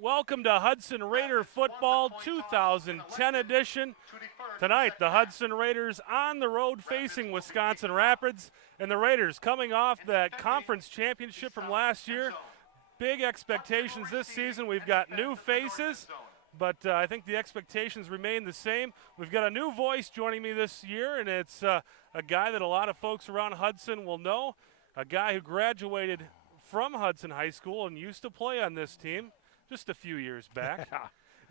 Welcome to Hudson Raider Football 2010 edition. Tonight, the Hudson Raiders on the road facing Wisconsin Rapids, and the Raiders coming off that conference championship from last year. Big expectations this season. We've got new faces, but I think the expectations remain the same. We've got a new voice joining me this year, and it's a guy that a lot of folks around Hudson will know, a guy who graduated from Hudson High School and used to play on this team just a few years back.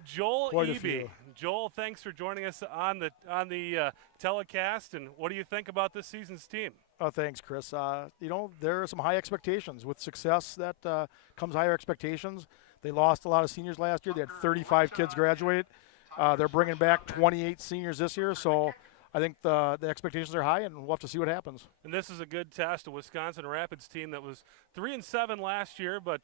Joel Eby. Joel, thanks for joining us on the telecast. And what do you think about this season's team? Oh, thanks, Chris. There are some high expectations. With success, that comes higher expectations. They lost a lot of seniors last year. They had 35 kids graduate. They're bringing back 28 seniors this year. So I think the expectations are high, and we'll have to see what happens. And this is a good test. A Wisconsin Rapids team that was 3-7 last year, but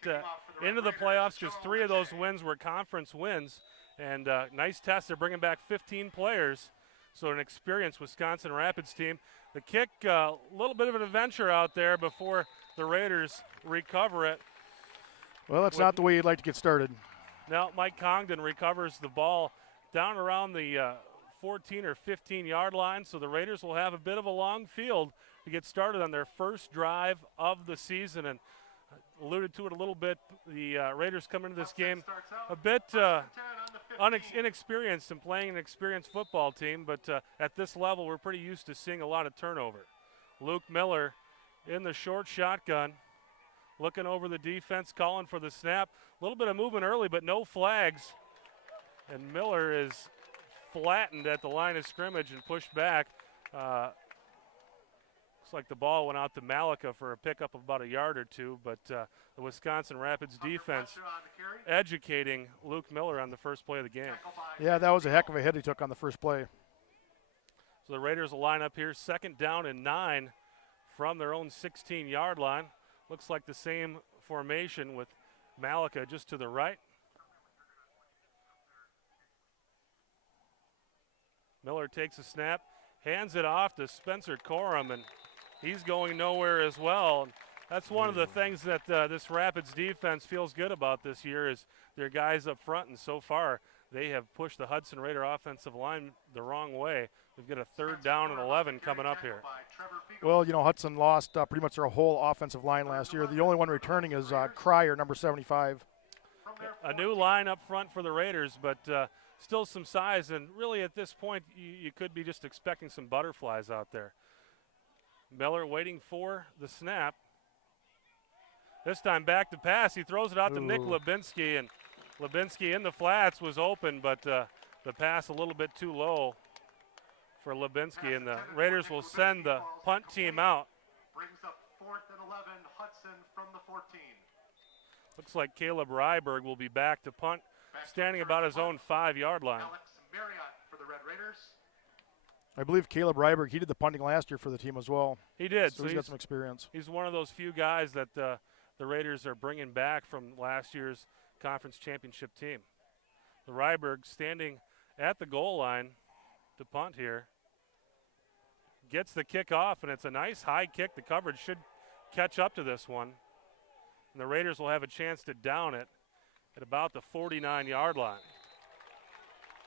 into the playoffs. Just 3 of those wins were conference wins. And nice test. They're bringing back 15 players. So an experienced Wisconsin Rapids team. The kick, a little bit of an adventure out there before the Raiders recover it. Well, that's not the way you'd like to get started. Now Mike Congdon recovers the ball down around the 14 or 15-yard line, so the Raiders will have a bit of a long field to get started on their first drive of the season. And alluded to it a little bit, the Raiders come into this game a bit inexperienced and playing an experienced football team, but at this level we're pretty used to seeing a lot of turnover. Luke Miller in the short shotgun, looking over the defense, calling for the snap. A little bit of movement early, but no flags. And Miller is flattened at the line of scrimmage and pushed back. Looks like the ball went out to Malika for a pickup of about a yard or two, but the Wisconsin Rapids defense educating Luke Miller on the first play of the game. Yeah, that was a heck of a hit he took on the first play. So the Raiders will line up here, 2nd down and 9 from their own 16-yard line. Looks like the same formation with Malika just to the right. Miller takes a snap, hands it off to Spencer Corum, and he's going nowhere as well. That's one of the things that this Rapids defense feels good about this year is their guys up front, and so far they have pushed the Hudson Raider offensive line the wrong way. We've got a 3rd down and 11 coming up here. Well, Hudson lost pretty much their whole offensive line last year. The only one returning is Cryer, number 75. A new line up front for the Raiders, but still some size, and really at this point you could be just expecting some butterflies out there. Miller waiting for the snap. This time back to pass. He throws it out to Nick Lubinsky, and Lubinsky in the flats was open, but the pass a little bit too low for Lubinsky, and the Raiders will send the punt team out. Brings up 4th and 11, Hudson from the 14. Looks like Caleb Ryberg will be back to punt, standing about his own 5-yard line. Alex Marriott for the Red Raiders. I believe Caleb Ryberg, he did the punting last year for the team as well. He did. So he's got some experience. He's one of those few guys that the Raiders are bringing back from last year's conference championship team. The Ryberg standing at the goal line to punt here. Gets the kick off, and it's a nice high kick. The coverage should catch up to this one. And the Raiders will have a chance to down it at about the 49-yard line.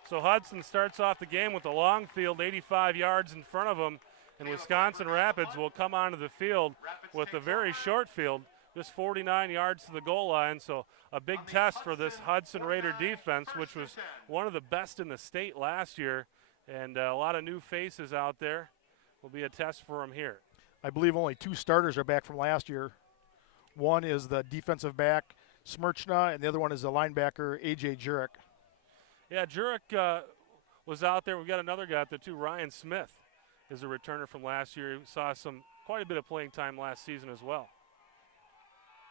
So Hudson starts off the game with a long field, 85 yards in front of them, and Wisconsin Rapids will come onto the field with a very short field, just 49 yards to the goal line. So a big test for this Hudson Raider defense, which was one of the best in the state last year, and a lot of new faces out there. Will be a test for them here. I believe only 2 starters are back from last year. One is the defensive back, Smirchna, and the other one is the linebacker, A.J. Jurek. Yeah, Jurek was out there. We've got another guy out there, too. Ryan Smith is a returner from last year. He saw quite a bit of playing time last season as well.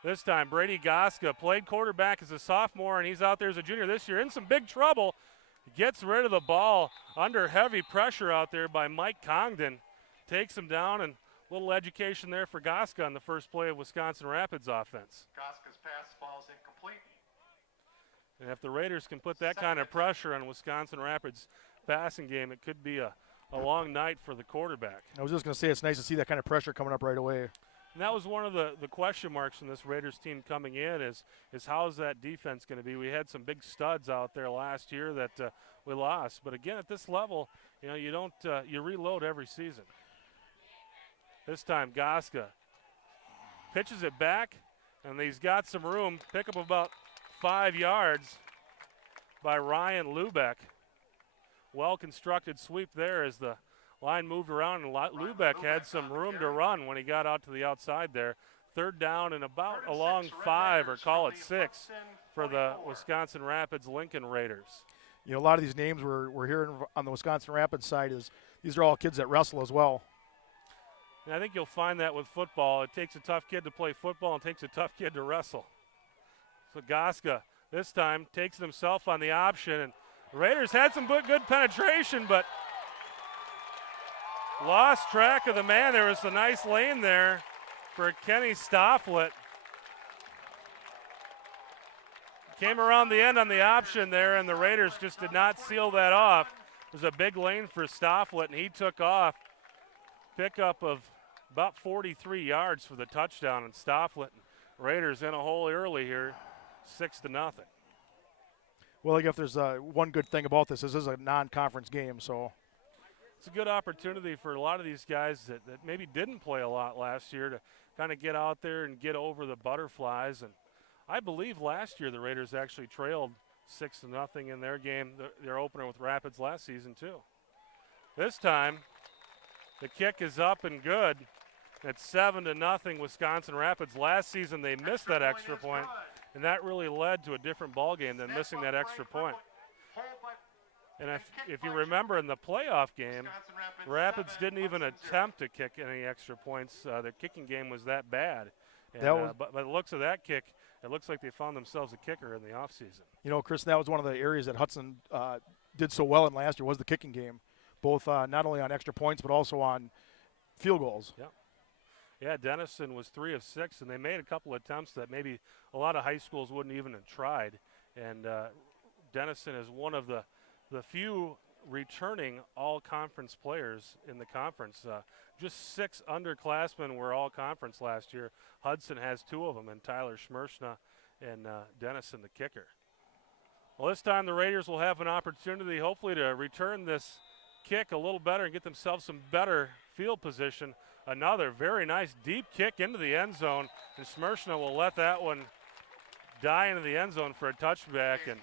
This time, Brady Goska played quarterback as a sophomore, and he's out there as a junior this year in some big trouble. Gets rid of the ball under heavy pressure out there by Mike Congdon. Takes him down, and a little education there for Goska on the first play of Wisconsin Rapids offense. Goska's pass falls incomplete. And if the Raiders can put that kind of pressure on Wisconsin Rapids passing game, it could be a long night for the quarterback. I was just going to say it's nice to see that kind of pressure coming up right away. And that was one of the question marks from this Raiders team coming in is how's that defense going to be? We had some big studs out there last year that we lost. But again, at this level, you know, you don't you reload every season. This time, Goska pitches it back, and he's got some room. Pick up about 5 yards by Ryan Lubeck. Well-constructed sweep there as the line moved around, and Lubeck had some room to run when he got out to the outside there. Third down and about along 5, or call it 6, for the Wisconsin Rapids Lincoln Raiders. You know, a lot of these names we're hearing on the Wisconsin Rapids side is these are all kids that wrestle as well. And I think you'll find that with football. It takes a tough kid to play football and takes a tough kid to wrestle. So Goska this time takes it himself on the option, and the Raiders had some good penetration, but lost track of the man. There was a nice lane there for Kenny Stofflet. Came around the end on the option there, and the Raiders just did not seal that off. It was a big lane for Stofflet, and he took off. Pickup of about 43 yards for the touchdown, and Stofflet. Raiders in a hole early here, 6-0. Well, I guess there's one good thing about this. This is a non-conference game, so it's a good opportunity for a lot of these guys that maybe didn't play a lot last year to kind of get out there and get over the butterflies. And I believe last year the Raiders actually trailed 6-0 in their game, their opener with Rapids last season too. This time, the kick is up and good. It's 7-0 Wisconsin Rapids. Last season they missed that extra point, and that really led to a different ball game than missing that extra point. And if you remember in the playoff game, Rapids didn't even attempt to kick any extra points. Their kicking game was that bad. And, but by the looks of that kick, it looks like they found themselves a kicker in the offseason. You know, Chris, that was one of the areas that Hudson did so well in last year was the kicking game, both not only on extra points but also on field goals. Yeah. Yeah, Dennison was 3 of 6, and they made a couple attempts that maybe a lot of high schools wouldn't even have tried. And Dennison is one of the few returning all-conference players in the conference. Just 6 underclassmen were all-conference last year. Hudson has 2 of them, and Tyler Schmershna and Dennison, the kicker. Well, this time the Raiders will have an opportunity, hopefully, to return this kick a little better and get themselves some better field position. Another very nice deep kick into the end zone, and Schmershna will let that one die into the end zone for a touchback. And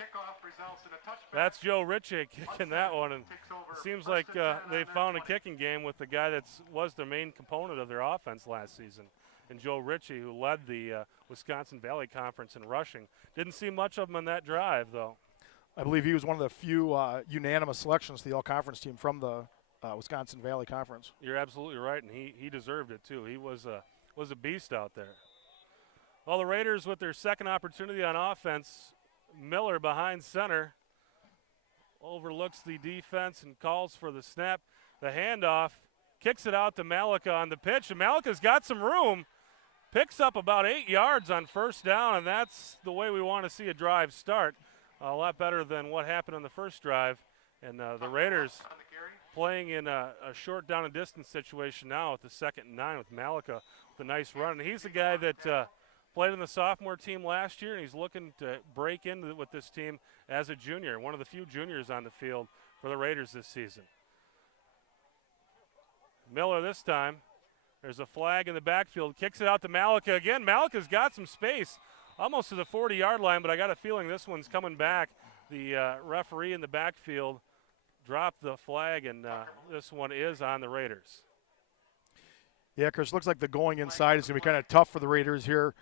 that's Joe Ritchie kicking that one. And it seems like they found a kicking game with the guy that was the main component of their offense last season, and Joe Ritchie, who led the Wisconsin Valley Conference in rushing. Didn't see much of him in that drive, though. I believe he was one of the few unanimous selections to the all-conference team from the Wisconsin Valley Conference. You're absolutely right, and he deserved it too. He was a beast out there. Well, the Raiders with their second opportunity on offense. Miller behind center overlooks the defense and calls for the snap. The handoff, kicks it out to Malika on the pitch, and Malika's got some room. Picks up about 8 yards on first down, and that's the way we want to see a drive start. A lot better than what happened on the first drive. And the Raiders playing in a short down and distance situation now with the 2nd and 9 with Malika with a nice run. And he's the guy that played in the sophomore team last year, and he's looking to break in with this team as a junior, one of the few juniors on the field for the Raiders this season. Miller this time. There's a flag in the backfield. Kicks it out to Malika again. Malika's got some space almost to the 40-yard line, but I got a feeling this one's coming back. The referee in the backfield dropped the flag, and this one is on the Raiders. Yeah, Chris, looks like the going inside is going to be kind of tough for the Raiders here.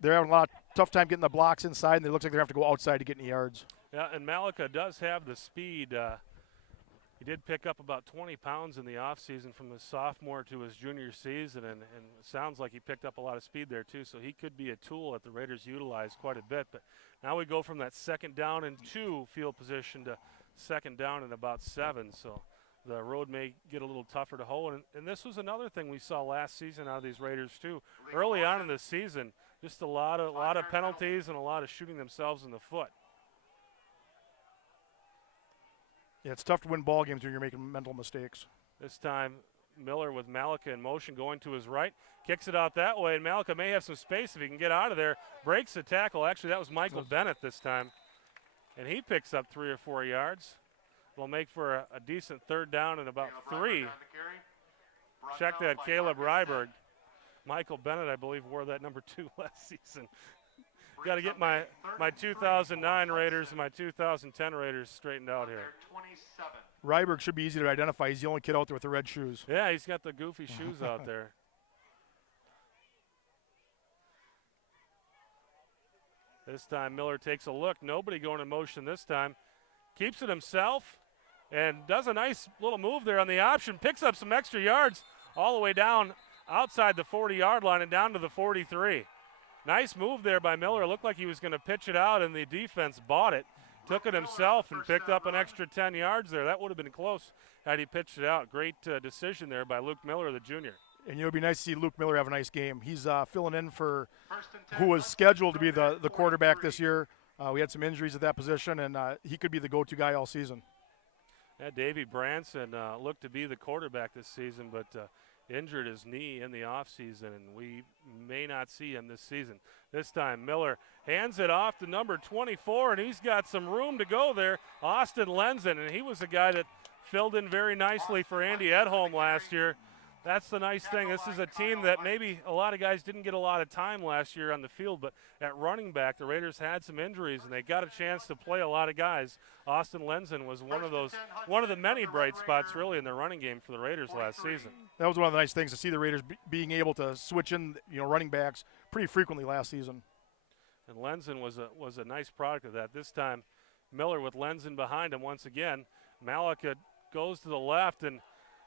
They're having a tough time getting the blocks inside, and it looks like they're going to have to go outside to get any yards. Yeah, and Malika does have the speed. He did pick up about 20 pounds in the offseason from his sophomore to his junior season, and it sounds like he picked up a lot of speed there too, so he could be a tool that the Raiders utilize quite a bit. But now we go from that 2nd down and 2 field position to 2nd down and about 7, so the road may get a little tougher to hold. And this was another thing we saw last season out of these Raiders too. Early on in the season, just a lot of penalties and a lot of shooting themselves in the foot. Yeah, it's tough to win ball games when you're making mental mistakes. This time, Miller with Malika in motion going to his right. Kicks it out that way, and Malika may have some space if he can get out of there. Breaks the tackle. Actually, that was Michael Bennett this time. And he picks up 3 or 4 yards. Will make for a decent third down and about 3. Check that, Caleb Ryberg. Michael Bennett, I believe, wore that number 2 last season. Got to get my 2009 Raiders and my 2010 Raiders straightened out here. Ryberg should be easy to identify. He's the only kid out there with the red shoes. Yeah, he's got the goofy shoes out there. This time Miller takes a look. Nobody going in motion this time. Keeps it himself and does a nice little move there on the option. Picks up some extra yards all the way down outside the 40-yard line and down to the 43. Nice move there by Miller. It looked like he was going to pitch it out, and the defense bought it. Took it himself and picked up an extra 10 yards there. That would have been close had he pitched it out. Great decision there by Luke Miller, the junior. And, it'd be nice to see Luke Miller have a nice game. He's filling in for who was scheduled to be the quarterback this year. We had some injuries at that position, and he could be the go-to guy all season. Yeah, Davey Branson looked to be the quarterback this season, but injured his knee in the offseason, and we may not see him this season. This time Miller hands it off to number 24, and he's got some room to go there, Austin Lenzen, and he was the guy that filled in very nicely for Andy Edholm last year. That's the nice thing. This is a team that maybe a lot of guys didn't get a lot of time last year on the field, but at running back, the Raiders had some injuries, and they got a chance to play a lot of guys. Austin Lenzen was one of the many bright spots really in the running game for the Raiders last season. That was one of the nice things to see the Raiders being able to switch in, running backs pretty frequently last season. And Lenzen was a nice product of that. This time, Miller with Lenzen behind him once again. Malika goes to the left, and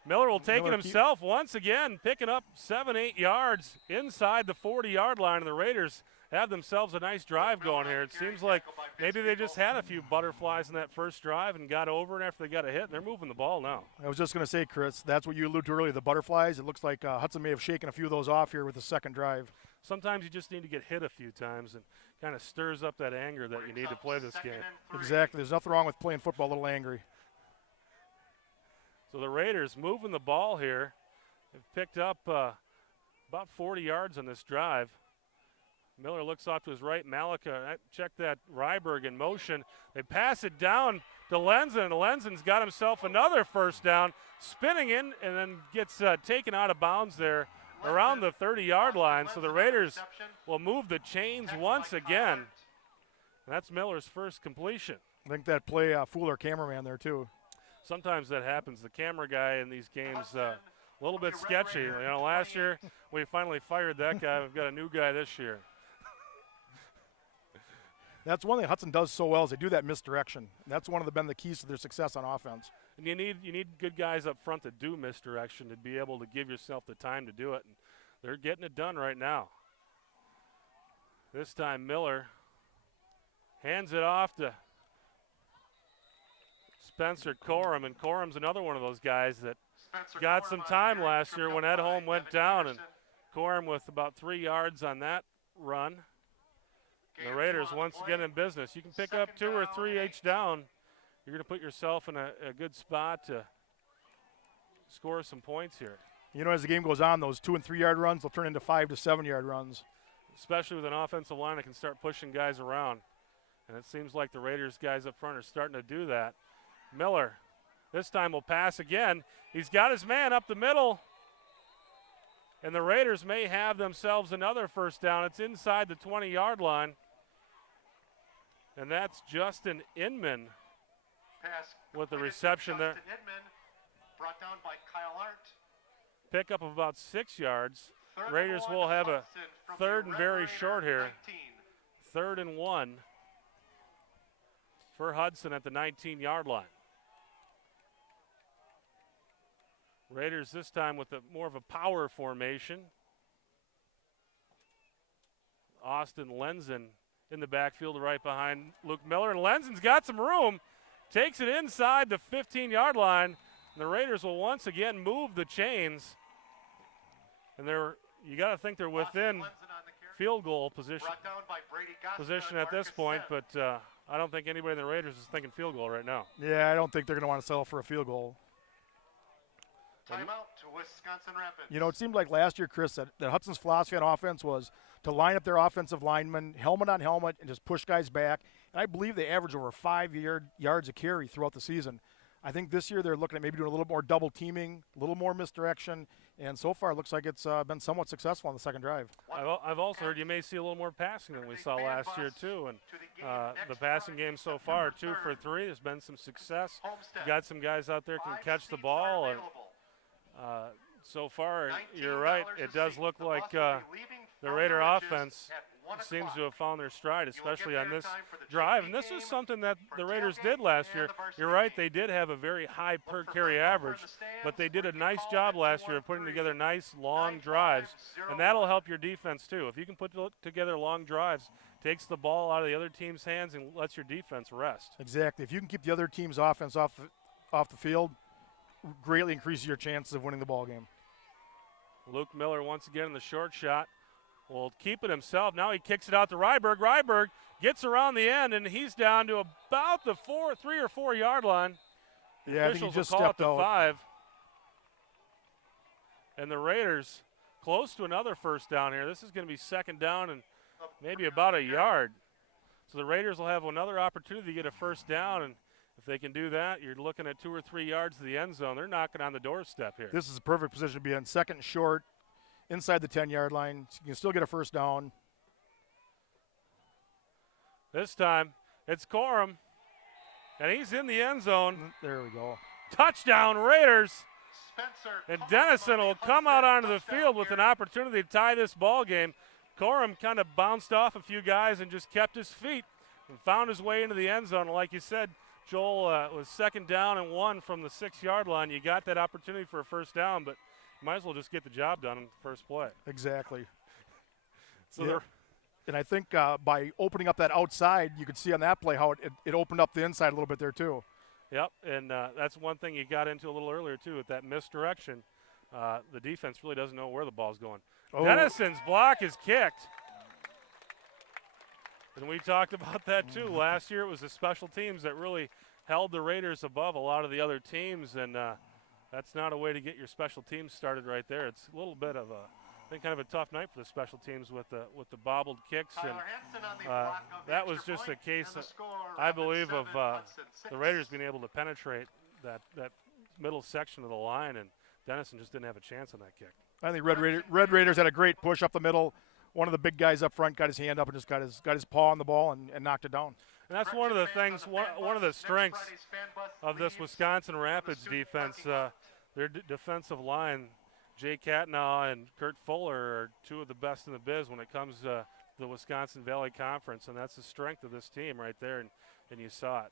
Miller will take it himself once again, picking up 7-8 yards inside the 40-yard line, and the Raiders have themselves a nice drive going here. It seems like maybe they just had a few butterflies in that first drive and got over it after they got a hit, and they're moving the ball now. I was just going to say, Chris, that's what you alluded to earlier, the butterflies. It looks like Hudson may have shaken a few of those off here with the second drive. Sometimes you just need to get hit a few times and kind of stirs up that anger that you need to play this game. Exactly. There's nothing wrong with playing football a little angry. So the Raiders moving the ball here. They've picked up about 40 yards on this drive. Miller looks off to his right. Malika, check that, Ryberg in motion. They pass it down to Lenzen, and Lenzen's got himself another first down, spinning in and then gets taken out of bounds there around the 30-yard line. So the Raiders will move the chains once again. And that's Miller's first completion. I think that play fooled our cameraman there too. Sometimes that happens. The camera guy in these games a little bit sketchy. Last year we finally fired that guy. We've got a new guy this year. That's one thing Hudson does so well is they do that misdirection. That's been the keys to their success on offense. And you need good guys up front to do misdirection to be able to give yourself the time to do it. And they're getting it done right now. This time Miller hands it off to Spencer Corum, and Corum's another one of those guys that got some time last year when Edholm went down, and Corum with about 3 yards on that run. And the Raiders once again in business. You can pick up 2 or 3 each down. You're going to put yourself in a good spot to score some points here. As the game goes on, those 2 and 3 yard runs will turn into 5 to 7 yard runs. Especially with an offensive line that can start pushing guys around. And it seems like the Raiders guys up front are starting to do that. Miller this time will pass again. He's got his man up the middle. And the Raiders may have themselves another first down. It's inside the 20-yard line. And that's Justin Inman with the reception there. Brought down by Kyle Arndt. Pickup of about 6 yards. Raiders will have a third and very short here. 3rd and 1 for Hudson at the 19-yard line. Raiders this time with more of a power formation. Austin Lenzen in the backfield right behind Luke Miller. And Lenzen's got some room. Takes it inside the 15-yard line. And the Raiders will once again move the chains. And you got to think they're within field goal position at this point. But I don't think anybody in the Raiders is thinking field goal right now. Yeah, I don't think they're going to want to settle for a field goal. Timeout to Wisconsin Rapids. You know, it seemed like last year, Chris, that Hudson's philosophy on offense was to line up their offensive linemen, helmet on helmet, and just push guys back. And I believe they averaged over 5 yards a carry throughout the season. I think this year they're looking at maybe doing a little more double teaming, a little more misdirection, and so far it looks like it's been somewhat successful on the second drive. I've also heard you may see a little more passing than we saw last year too, and the passing game so far, 2 for 3. There's been some success. You got some guys out there who can catch the ball, and so far you're right. It does look like the Raider offense seems to have found their stride, especially on this drive. And this was something that the Raiders did last year. You're right, they did have a very high per carry average, but they did a nice job last year of putting together nice long drives, and that'll help your defense too. If you can put together long drives, takes the ball out of the other team's hands and lets your defense rest. Exactly. If you can keep the other team's offense off the field, greatly increases your chances of winning the ball game. Luke Miller once again in the short shot. Will keep it himself. Now he kicks it out to Ryberg. Ryberg gets around the end, and he's down to about the 3 or 4 yard line. Yeah, I think he just will call stepped it to out. 5. And the Raiders close to another first down here. This is going to be second down and maybe about a yard. So the Raiders will have another opportunity to get a first down, and if they can do that, you're looking at 2 or 3 yards to the end zone. They're knocking on the doorstep here. This is a perfect position to be in. Second and short, inside the 10-yard line. So you can still get a first down. This time, it's Corum, and he's in the end zone. There we go. Touchdown, Raiders. Spencer And Dennison will come out onto the field with an opportunity to tie this ball game. Corum kind of bounced off a few guys and just kept his feet and found his way into the end zone. Like you said, Joel, was second down and 1 from the 6-yard line. You got that opportunity for a first down, but you might as well just get the job done in the first play. Exactly. So yeah. And I think by opening up that outside, you could see on that play how it opened up the inside a little bit there too. Yep, and that's one thing you got into a little earlier too with that misdirection. The defense really doesn't know where the ball's going. Oh. Dennison's block is kicked. And we talked about that too. Last year it was the special teams that really held the Raiders above a lot of the other teams, and that's not a way to get your special teams started right there. It's a little bit of kind of a tough night for the special teams with the bobbled kicks, and that was just a case, I believe, of the Raiders being able to penetrate that middle section of the line, and Dennison just didn't have a chance on that kick. I think Red Raiders had a great push up the middle. One of the big guys up front got his hand up and just got his paw on the ball and knocked it down. And that's one of the things, one of the strengths of this Wisconsin Rapids defense. Their defensive line, Jay Katnaugh and Kurt Fuller, are 2 of the best in the biz when it comes to the Wisconsin Valley Conference, and that's the strength of this team right there, and you saw it.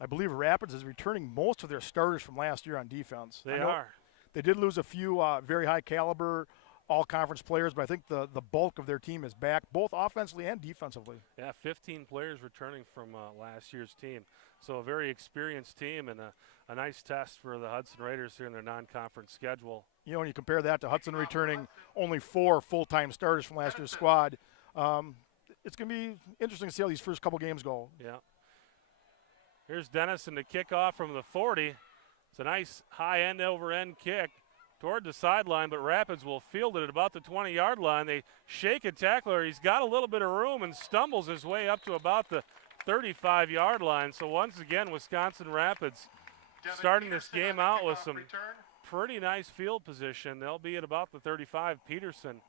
I believe Rapids is returning most of their starters from last year on defense. They are. They did lose a few very high caliber all-conference players, but I think the bulk of their team is back, both offensively and defensively. Yeah, 15 players returning from last year's team. So a very experienced team and a nice test for the Hudson Raiders here in their non-conference schedule. You know, when you compare that to Hudson returning only 4 full-time starters from last year's squad, it's going to be interesting to see how these first couple games go. Yeah. Here's Dennison to kick off from the 40. It's a nice high end-over-end kick toward the sideline, but Rapids will field it at about the 20-yard line. They shake a tackler. He's got a little bit of room and stumbles his way up to about the 35-yard line. So once again, Wisconsin Rapids starting this game out with some pretty nice field position. They'll be at about the 35. Peterson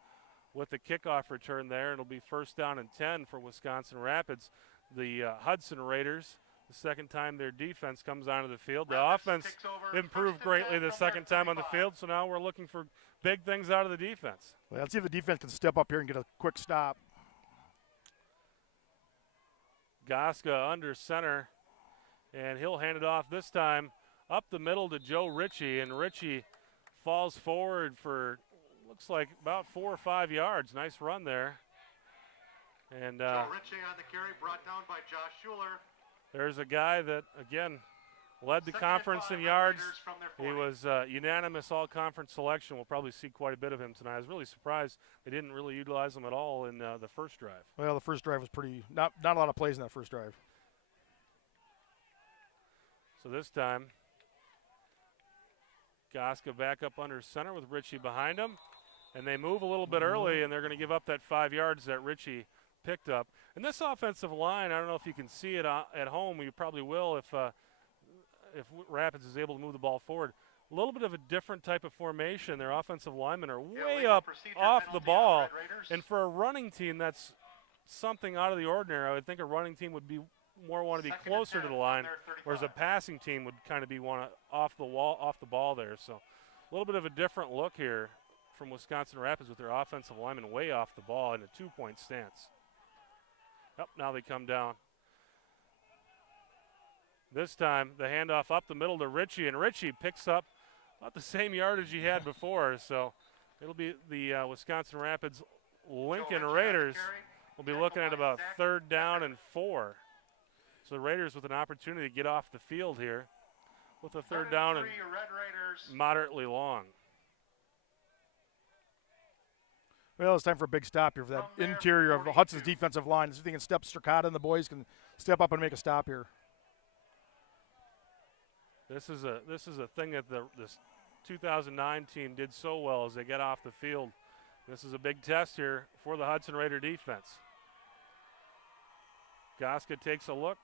with the kickoff return there. It'll be first down and 10 for Wisconsin Rapids. The Hudson Raiders, the second time their defense comes onto the field. The offense improved greatly the second time on the field, so now we're looking for big things out of the defense. Well, let's see if the defense can step up here and get a quick stop. Goska under center, and he'll hand it off this time up the middle to Joe Ritchie, and Ritchie falls forward for looks like about 4 or 5 yards. Nice run there. And Joe Ritchie on the carry, brought down by Josh Schuler. There's a guy that, again, led the conference in yards. He was unanimous all-conference selection. We'll probably see quite a bit of him tonight. I was really surprised they didn't really utilize him at all in the first drive. Well, the first drive was pretty not a lot of plays in that first drive. So this time, Goska back up under center with Ritchie behind him. And they move a little bit early, and they're going to give up that 5 yards that Ritchie picked up. And this offensive line, I don't know if you can see it at home. You probably will if Rapids is able to move the ball forward. A little bit of a different type of formation. Their offensive linemen are way up off the ball. And for a running team, that's something out of the ordinary. I would think a running team would be want to be closer to the line, whereas a passing team would kind of be off the ball there. So a little bit of a different look here from Wisconsin Rapids with their offensive linemen way off the ball in a 2-point stance. Yep, now they come down. This time the handoff up the middle to Ritchie, and Ritchie picks up about the same yardage he had before. So it'll be the Wisconsin Rapids Lincoln Raiders will be looking at about 3rd down and 4. So the Raiders with an opportunity to get off the field here with a 3rd down and moderately long. Well, it's time for a big stop here for that interior of Hudson's defensive line. See if they can step Stricata and the boys can step up and make a stop here. This is a thing that this 2009 team did so well as they get off the field. This is a big test here for the Hudson Raider defense. Goska takes a look,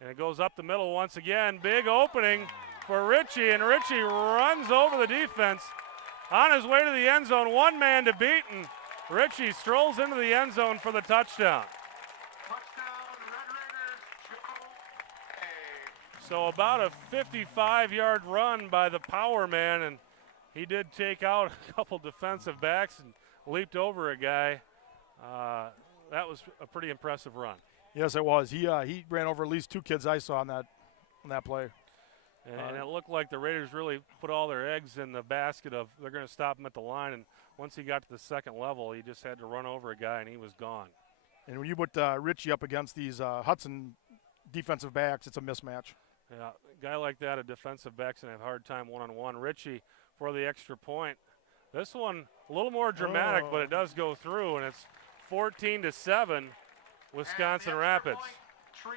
and it goes up the middle once again. Big opening for Ritchie, and Ritchie runs over the defense on his way to the end zone. One man to beat, and Ritchie strolls into the end zone for the touchdown. So about a 55-yard run by the power man, and he did take out a couple defensive backs and leaped over a guy. That was a pretty impressive run. Yes, it was. He ran over at least 2 kids I saw on that play. And it looked like the Raiders really put all their eggs in the basket of they're going to stop him at the line. And once he got to the second level, he just had to run over a guy, and he was gone. And when you put Ritchie up against these Hudson defensive backs, it's a mismatch. Yeah, a guy like that, a defensive back's going to have a hard time one-on-one. Ritchie for the extra point. This one a little more dramatic, but it does go through, and it's 14-7, Wisconsin Rapids. Trio,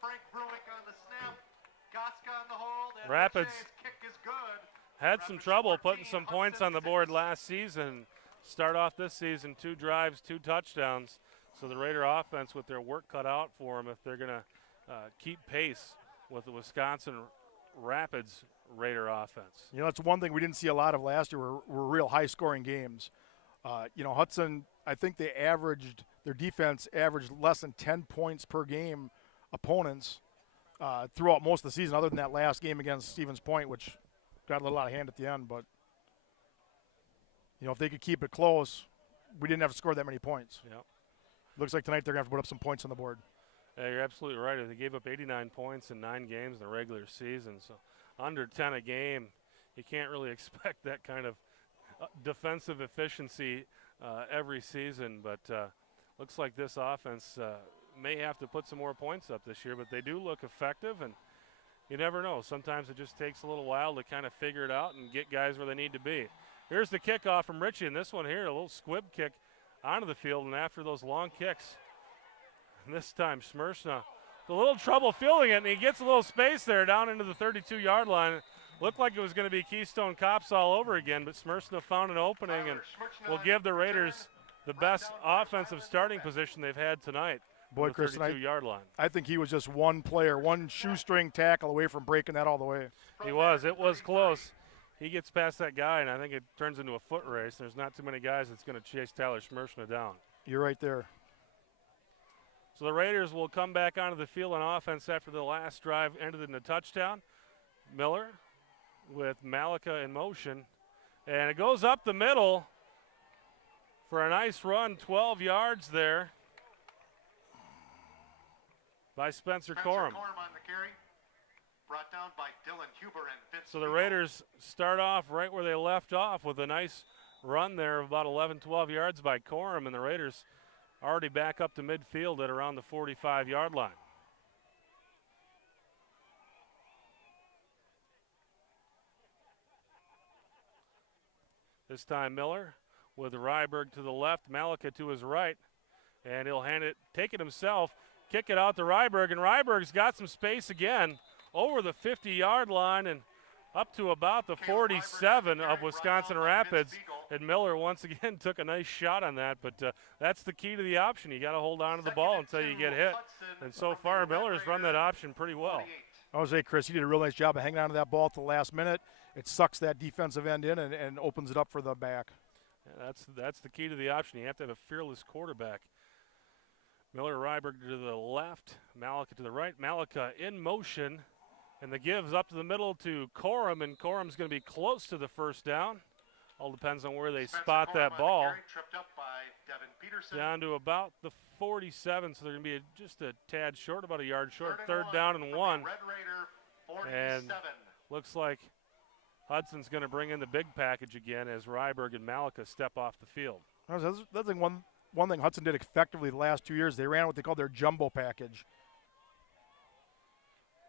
Frank Bruick on the snap, Goska on the hold, and Rapids kick is good. had some trouble putting some points on the board last season. Start off this season, 2 drives, 2 touchdowns. So the Raider offense with their work cut out for them if they're going to keep pace with the Wisconsin Rapids Raider offense. You know, that's one thing we didn't see a lot of last year were real high-scoring games. Hudson, I think their defense averaged less than 10 points per game opponents throughout most of the season, other than that last game against Stevens Point, which got a little out of hand at the end. But, if they could keep it close, we didn't have to score that many points. Yep. Looks like tonight they're going to have to put up some points on the board. Yeah, you're absolutely right. They gave up 89 points in 9 games in the regular season. So under 10 a game, you can't really expect that kind of defensive efficiency every season. But looks like this offense may have to put some more points up this year. But they do look effective, and you never know. Sometimes it just takes a little while to kind of figure it out and get guys where they need to be. Here's the kickoff from Ritchie, and this one here, a little squib kick onto the field. And after those long kicks, this time Smersna a little trouble fielding it, and he gets a little space there down into the 32-yard line. Looked like it was going to be Keystone Cops all over again, but Smersna found an opening and will give the Raiders the best offensive starting position they've had tonight. Boy, Chris, 32-yard line. I think he was just one player, one shoestring tackle away from breaking that all the way. He was. It was close. He gets past that guy, and I think it turns into a foot race. There's not too many guys that's going to chase Tyler Smersna down. You're right there. So the Raiders will come back onto the field on offense after the last drive ended in a touchdown. Miller with Malika in motion. And it goes up the middle for a nice run, 12 yards there by Spencer Corum. On the carry, brought down by Dylan Huber and Vince. So the Raiders start off right where they left off with a nice run there of about 11, 12 yards by Corum, and the Raiders already back up to midfield at around the 45-yard line. This time Miller with Ryberg to the left, Malika to his right, and he'll take it himself, kick it out to Ryberg, and Ryberg's got some space again over the 50-yard line, and up to about the 47 of Wisconsin Rapids. And Miller once again took a nice shot on that, but that's the key to the option. You got to hold on to the ball until you get hit. And so far, Miller's run that option pretty well. I would say, Chris, you did a real nice job of hanging on to that ball at the last minute. It sucks that defensive end in and opens it up for the back. Yeah, that's the key to the option. You have to have a fearless quarterback. Miller Ryberg to the left, Malika to the right. Malika in motion, and the give's up to the middle to Corum, and Corum's going to be close to the first down. All depends on where they spot that ball. Down to about the 47, so they're going to be just a tad short, about a yard short. Third down and 1. And looks like Hudson's going to bring in the big package again as Ryberg and Malika step off the field. That's one thing Hudson did effectively the last 2 years. They ran what they called their jumbo package.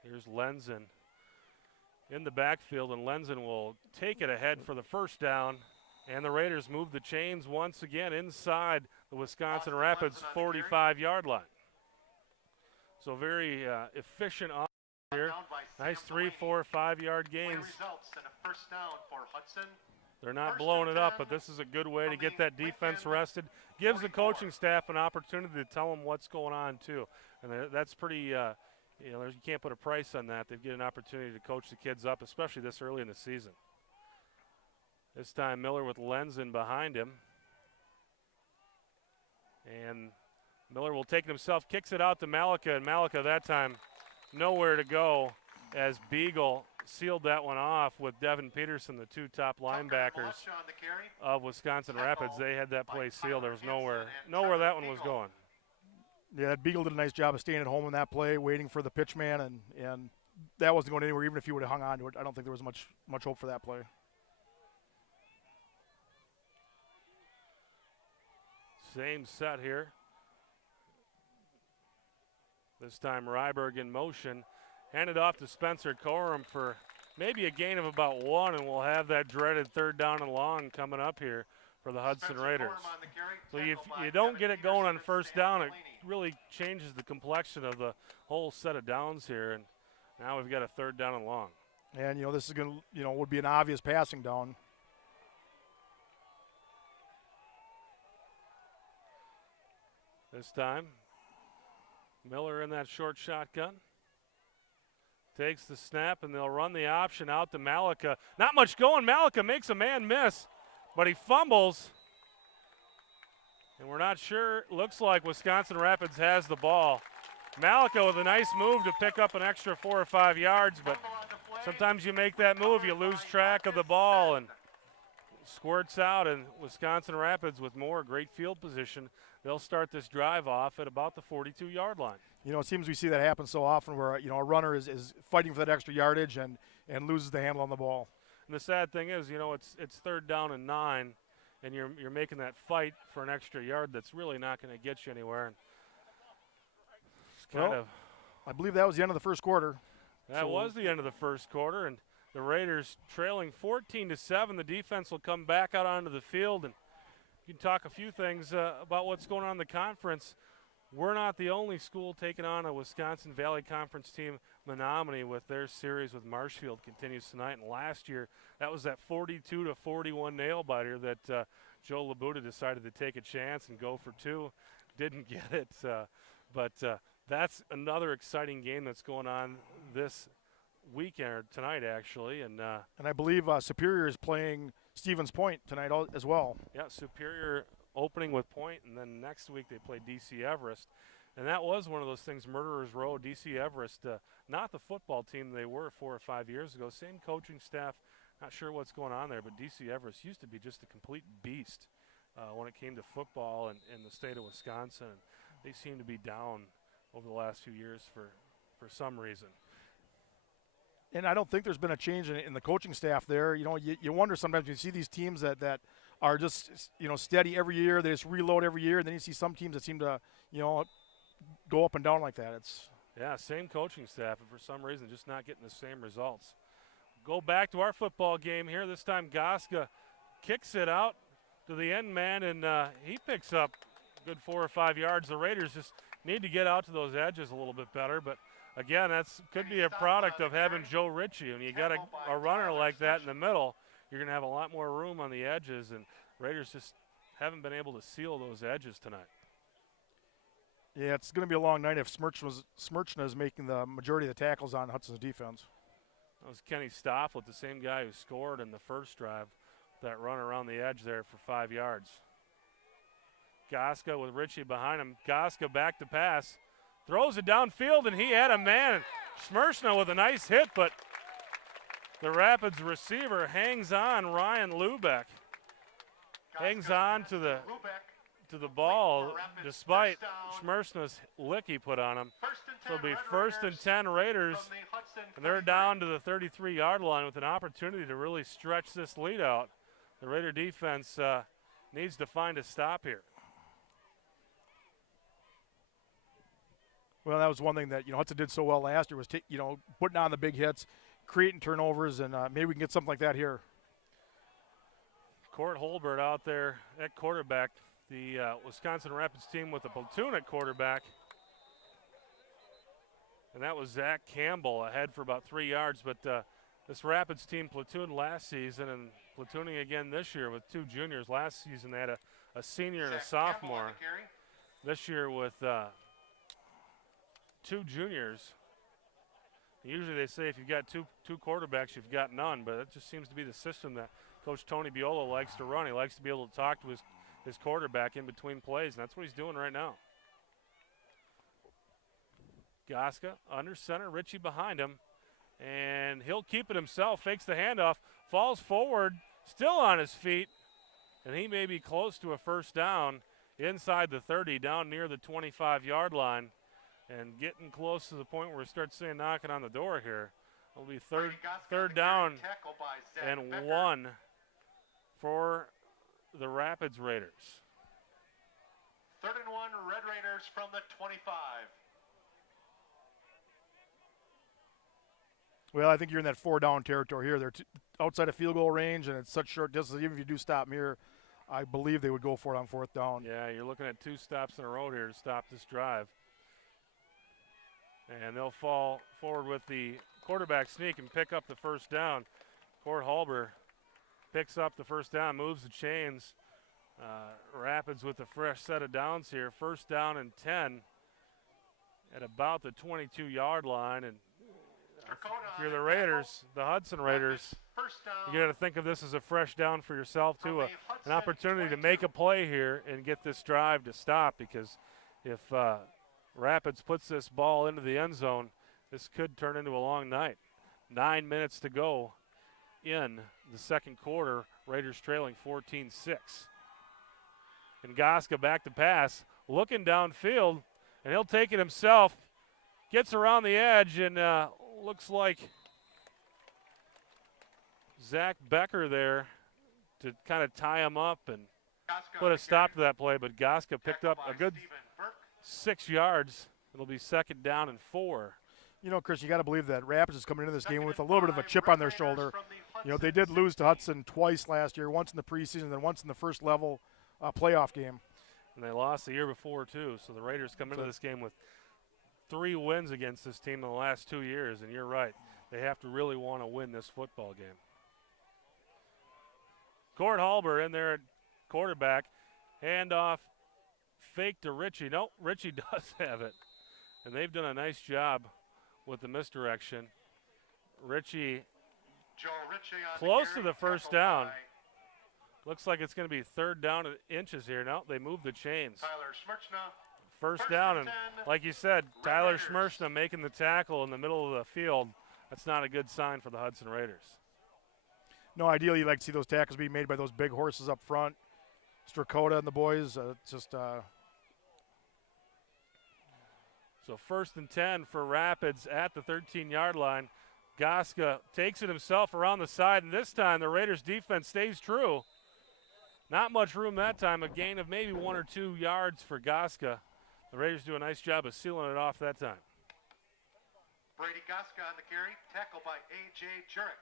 Here's Lenzen in the backfield, and Lenzen will take it ahead for the first down. And the Raiders move the chains once again inside the Wisconsin Rapids 45-yard line. So very efficient on here. Nice 3, 4, 5-yard gains. They're not blowing it up, but this is a good way to get that defense rested. Gives the coaching staff an opportunity to tell them what's going on too. And that's pretty, you can't put a price on that. They get an opportunity to coach the kids up, especially this early in the season. This time Miller with Lenzen behind him. And Miller will take it himself, kicks it out to Malika, and Malika that time nowhere to go as Beagle sealed that one off with Devin Peterson, the two top linebackers of Wisconsin Rapids. They had that play sealed. There was nowhere that one was going. Yeah, Beagle did a nice job of staying at home in that play, waiting for the pitch man, and that wasn't going anywhere. Even if he would have hung on to it, I don't think there was much hope for that play. Same set here. This time Ryberg in motion. Handed off to Spencer Corum for maybe a gain of about 1, and we'll have that dreaded third down and long coming up here for the Hudson Raiders. So if you don't get it going on first down, it really changes the complexion of the whole set of downs here. And now we've got a third down and long. And, this is going to, would be an obvious passing down. This time, Miller in that short shotgun. Takes the snap, and they'll run the option out to Malika. Not much going. Malika makes a man miss, but he fumbles. And we're not sure. Looks like Wisconsin Rapids has the ball. Malika with a nice move to pick up an extra 4 or 5 yards, but sometimes you make that move, you lose track of the ball, and squirts out, and Wisconsin Rapids with more great field position. They'll start this drive off at about the 42-yard line. It seems we see that happen so often where, a runner is fighting for that extra yardage and loses the handle on the ball. And the sad thing is, it's third down and 9, and you're making that fight for an extra yard that's really not going to get you anywhere. And it's I believe that was the end of the first quarter. That was the end of the first quarter, and the Raiders trailing 14-7. The defense will come back out onto the field, and you can talk a few things about what's going on in the conference. We're not the only school taking on a Wisconsin Valley Conference team. Menominee with their series with Marshfield continues tonight. And last year, that was that 42-41 nail-biter that Joe Labuda decided to take a chance and go for 2. Didn't get it, but that's another exciting game that's going on this weekend, or tonight actually. And I believe Superior is playing Stevens Point tonight as well. Yeah, Superior opening with Point, and then next week they play DC Everest. And that was one of those things, Murderers Row, DC Everest, not the football team they were 4 or 5 years ago. Same coaching staff, not sure what's going on there, but DC Everest used to be just a complete beast when it came to football in the state of Wisconsin. They seem to be down over the last few years for some reason. And I don't think there's been a change in the coaching staff there. You wonder sometimes when you see these teams that are just, steady every year. They just reload every year. And then you see some teams that seem to, go up and down like that. Yeah, same coaching staff, and for some reason just not getting the same results. Go back to our football game here. This time Goska kicks it out to the end man, and he picks up a good 4 or 5 yards. The Raiders just need to get out to those edges a little bit better, but again, that's could be a product of having Joe Ritchie. When you got a runner like that in the middle, you're going to have a lot more room on the edges, and Raiders just haven't been able to seal those edges tonight. Yeah, it's going to be a long night if Smirchna is making the majority of the tackles on Hudson's defense. That was Kenny Stofflet, the same guy who scored in the first drive. That run around the edge there for 5 yards. Goska with Ritchie behind him. Goska back to pass. Throws it downfield, and he had a man. Smirchna with a nice hit, but the Rapids receiver hangs on. Ryan Lubeck hangs on to the ball despite Smirchna's lick he put on him. So it'll be 1st and 10 Raiders, and they're down to the 33-yard line with an opportunity to really stretch this lead out. The Raider defense needs to find a stop here. Well, that was one thing that Hudson did so well last year was putting on the big hits, creating turnovers, and maybe we can get something like that here. Court Holbert out there at quarterback. The Wisconsin Rapids team with a platoon at quarterback. And that was Zach Campbell ahead for about 3 yards. But this Rapids team platooned last season and platooning again this year with 2 juniors. Last season they had a senior and a sophomore. This year with 2 juniors. Usually they say if you've got two quarterbacks, you've got none. But it just seems to be the system that Coach Tony Biola likes to run. He likes to be able to talk to his quarterback in between plays, and that's what he's doing right now. Goska under center, Ritchie behind him, and he'll keep it himself, fakes the handoff, falls forward, still on his feet, and he may be close to a first down inside the 30, down near the 25-yard line, and getting close to the point where we start seeing knocking on the door here. It'll be third down and 1 for the Rapids Raiders. 3rd and 1, Red Raiders from the 25. Well, I think you're in that 4-down territory here. They're outside of field goal range, and it's such short distance. Even if you do stop them here, I believe they would go for it on 4th down. Yeah, you're looking at 2 stops in a row here to stop this drive. And they'll fall forward with the quarterback sneak and pick up the first down. Court Halber picks up the first down, moves the chains. Rapids with a fresh set of downs here. 1st down and 10 at about the 22-yard line. And if you're the Raiders, the Hudson Raiders, you got to think of this as a fresh down for yourself too, an opportunity to make a play here and get this drive to stop, because if Rapids puts this ball into the end zone, this could turn into a long night. 9 minutes to go in the second quarter. Raiders trailing 14-6. And Goska back to pass, looking downfield, and he'll take it himself. Gets around the edge, and looks like Zach Becker there to kind of tie him up and put a stop to that play. But Goska picked up a good 6 yards. It'll be 2nd down and 4. Chris, you got to believe that Rapids is coming into this game with a little bit of a chip on their shoulder. They did lose to Hudson twice last year, once in the preseason, then once in the first level playoff game. And they lost the year before too. So the Raiders come into this game with 3 wins against this team in the last 2 years. And you're right, they have to really want to win this football game. Court Halber in there at quarterback. Handoff, fake to Ritchie. No, Ritchie does have it. And they've done a nice job with the misdirection. Ritchie close to the first down. Looks like it's going to be 3rd down and inches here. No, they move the chains. First down, and like you said, Tyler Smirchna making the tackle in the middle of the field. That's not a good sign for the Hudson Raiders. No, ideally you'd like to see those tackles be made by those big horses up front. Strakota and the boys, So 1st and 10 for Rapids at the 13-yard line. Goska takes it himself around the side, and this time the Raiders defense stays true. Not much room that time, a gain of maybe 1 or 2 yards for Goska. The Raiders do a nice job of sealing it off that time. Brady Goska on the carry, tackled by A.J. Jurek.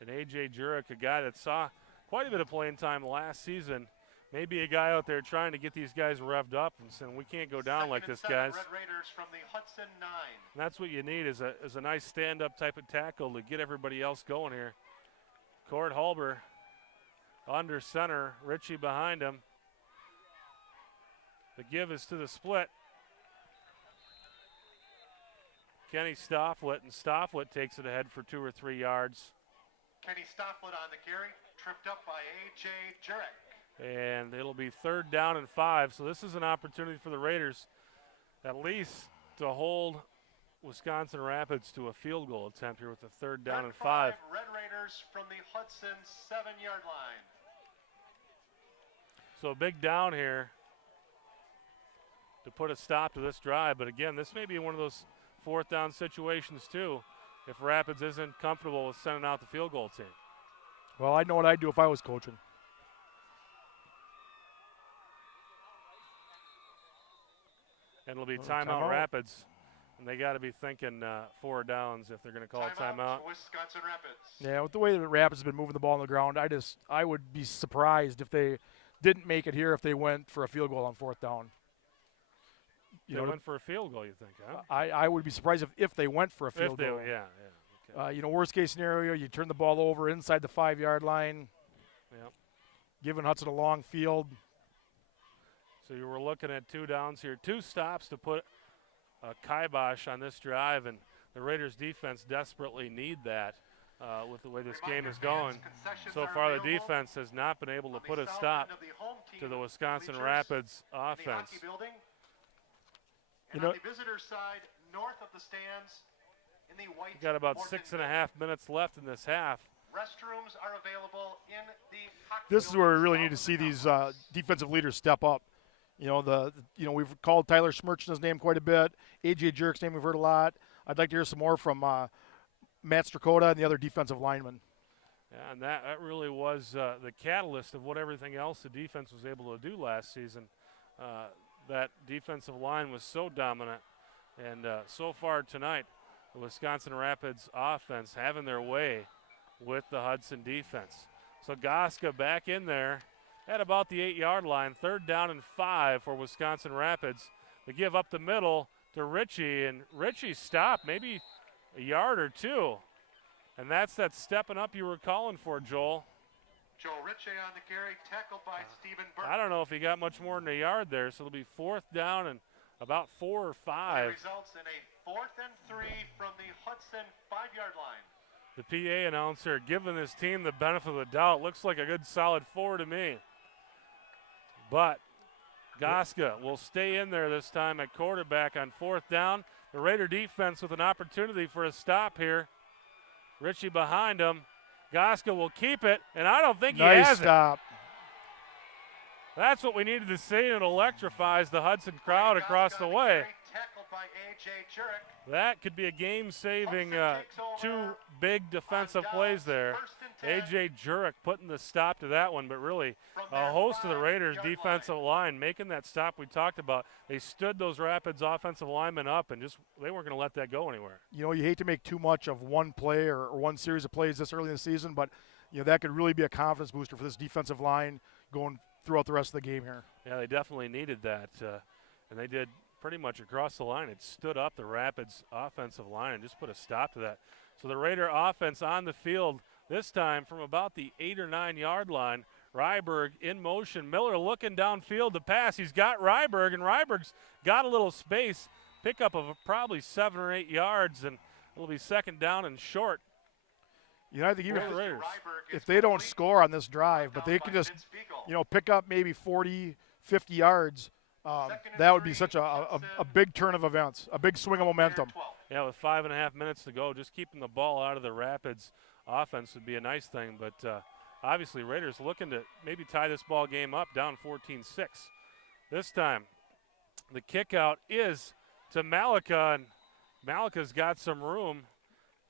And A.J. Jurek, a guy that saw quite a bit of playing time last season maybe a guy out there trying to get these guys revved up and saying, we can't go down like this, guys. Red Raiders from the Hudson 9. And that's what you need is a nice stand-up type of tackle to get everybody else going here. Cord Halber under center, Ritchie behind him. The give is to the split. Kenny Stofflet, and Stofflet takes it ahead for 2 or 3 yards. Kenny Stofflet on the carry, tripped up by A.J. Jurek. And it'll be 3rd down and 5. So this is an opportunity for the Raiders at least to hold Wisconsin Rapids to a field goal attempt here with the 3rd down and 5. Red Raiders from the Hudson 7-yard line. So a big down here to put a stop to this drive. But again, this may be one of those 4th down situations too if Rapids isn't comfortable with sending out the field goal team. Well, I know what I'd do if I was coaching. And it'll be timeout Rapids. And they got to be thinking 4 downs if they're going to call a timeout. Wisconsin Rapids. Yeah, with the way that Rapids has been moving the ball on the ground, I would be surprised if they didn't make it here if they went for a field goal on 4th down. They went for a field goal, you think, huh? I would be surprised if they went for a field goal. Yeah. Okay. Worst case scenario, you turn the ball over inside the 5-yard line. Yep. Giving Hudson a long field. So you were looking at 2 downs here. 2 stops to put a kibosh on this drive, and the Raiders defense desperately need that with the way this game is going. So far the defense has not been able to put a stop to the Wisconsin Rapids offense. And on the visitor side, north of the stands, in the white. We've got about 6.5 minutes left in this half. Restrooms are available in the. This is where we really need to see these defensive leaders step up. We've called Tyler Smirchin's name quite a bit. A.J. Jurek's name we've heard a lot. I'd like to hear some more from Matt Strakota and the other defensive linemen. Yeah, and that really was the catalyst of what everything else the defense was able to do last season. That defensive line was so dominant, and so far tonight, the Wisconsin Rapids offense having their way with the Hudson defense. So Goska back in there at about the 8-yard line, 3rd down and 5 for Wisconsin Rapids. They give up the middle to Ritchie, and Ritchie stopped maybe a yard or 2. And that's that stepping up you were calling for, Joel. Joe Ritchie on the carry, tackled by Stephen Burke. I don't know if he got much more than a yard there, so it'll be 4th down and about 4 or 5. That results in a 4th and 3 from the Hudson 5-yard line. The PA announcer giving his team the benefit of the doubt. Looks like a good solid 4 to me. But Goska will stay in there this time at quarterback on 4th down. The Raider defense with an opportunity for a stop here. Ritchie behind him. Goska will keep it, and I don't think he has Nice stop. That's what we needed to see, and it electrifies the Hudson crowd across the way. Tackled by A.J. Jurek. That could be a game-saving 2 big defensive plays there. A.J. Jurek putting the stop to that one, but really a host of the Raiders defensive line making that stop we talked about. They stood those Rapids offensive linemen up and just they weren't going to let that go anywhere. You hate to make too much of one play or one series of plays this early in the season, but that could really be a confidence booster for this defensive line going throughout the rest of the game here. Yeah, they definitely needed that, and they did pretty much across the line. It stood up the Rapids offensive line and just put a stop to that. So the Raider offense on the field this time from about the 8 or 9 yard line. Ryberg in motion. Miller looking downfield to pass. He's got Ryberg, and Ryberg's got a little space. Pickup of probably 7 or 8 yards, and it'll be 2nd down and short. I think even If they don't score on this drive, but they can just, pick up maybe 40, 50 yards, that would be such a big turn of events, a big swing of momentum. Yeah, with 5.5 minutes to go, just keeping the ball out of the Rapids offense would be a nice thing. But obviously Raiders looking to maybe tie this ball game up down 14-6. This time the kick out is to Malika, and Malika's got some room.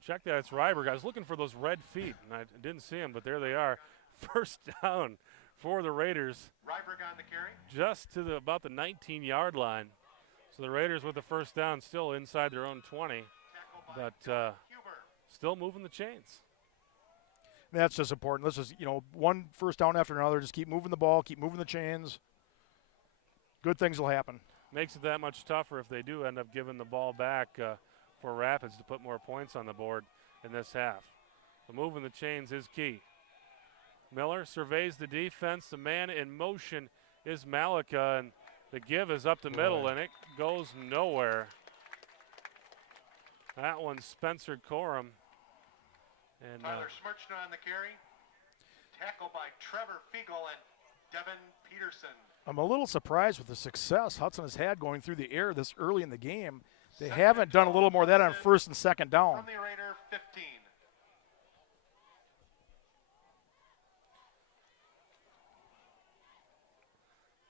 Check that, it's Ryberg. I was looking for those red feet, and I didn't see them, but there they are. 1st down for the Raiders. Ryberg on the carry. Just to about the 19-yard line. So the Raiders with the 1st down still inside their own 20, but still moving the chains. That's just important. Let's just, one first down after another. Just keep moving the ball, keep moving the chains. Good things will happen. Makes it that much tougher if they do end up giving the ball back for Rapids to put more points on the board in this half. The moving the chains is key. Miller surveys the defense. The man in motion is Malika, and the give is up the middle, and it goes nowhere. That one's Spencer Corum. And Tyler Smirchna on the carry. Tackle by Trevor Fiegel and Devin Peterson. I'm a little surprised with the success Hudson has had going through the air this early in the game. They haven't done a little more of that on first and second down. From the Raider 15.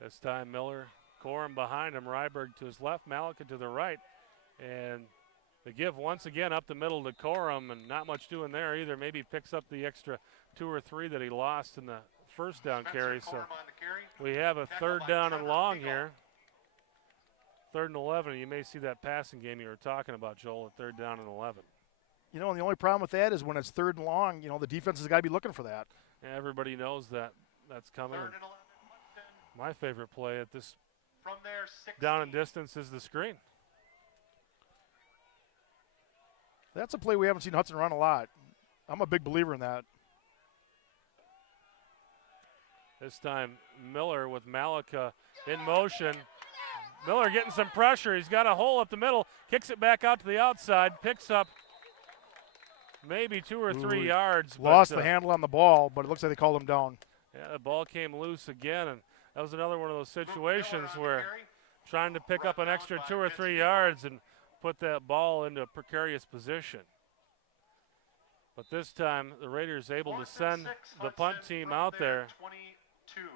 this time Miller, Corum behind him, Ryberg to his left, Malika to the right. And the give once again up the middle to Corum, and not much doing there either. Maybe picks up the extra 2 or 3 that he lost in the first down carry. So we have a third down and long here. 3rd and 11. You may see that passing game you were talking about, Joel, at 3rd down and 11. And the only problem with that is when it's 3rd and long, the defense has got to be looking for that. And everybody knows that that's coming. 3rd and 11. My favorite play at this From there, 16. down and distance is the screen. That's a play we haven't seen Hudson run a lot. I'm a big believer in that. This time Miller with Malika in motion. Miller getting some pressure. He's got a hole up the middle. Kicks it back out to the outside. Picks up maybe 2 or 3 yards. Lost the handle on the ball, but it looks like they called him down. Yeah, the ball came loose again, and that was another one of those situations where trying to pick up an extra 2 or 3 yards and put that ball into a precarious position. But this time the Raiders able to send the punt team out there 22.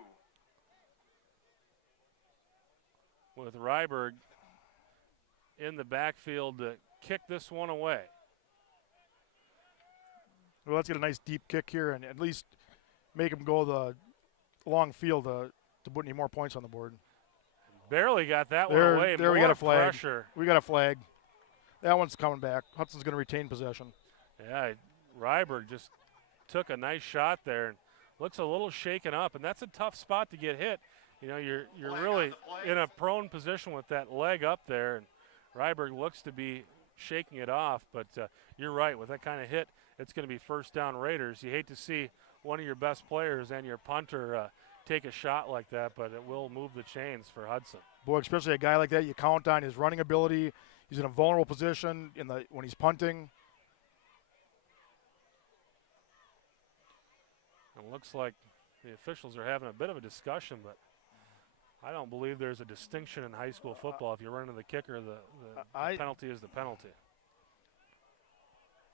with Ryberg in the backfield to kick this one away. Well, let's get a nice deep kick here and at least make him go the long field to put any more points on the board. Barely got that one away. There we got a flag. Pressure. We got a flag. That one's coming back. Hudson's going to retain possession. Yeah, Ryberg just took a nice shot there and looks a little shaken up, and that's a tough spot to get hit. You're really in a prone position with that leg up there, and Ryberg looks to be shaking it off, but you're right. With that kind of hit, it's going to be first down Raiders. You hate to see one of your best players and your punter take a shot like that, but it will move the chains for Hudson. Boy, especially a guy like that, you count on his running ability. He's in a vulnerable position when he's punting. It looks like the officials are having a bit of a discussion, but I don't believe there's a distinction in high school football. If you're running the kicker, the penalty is the penalty.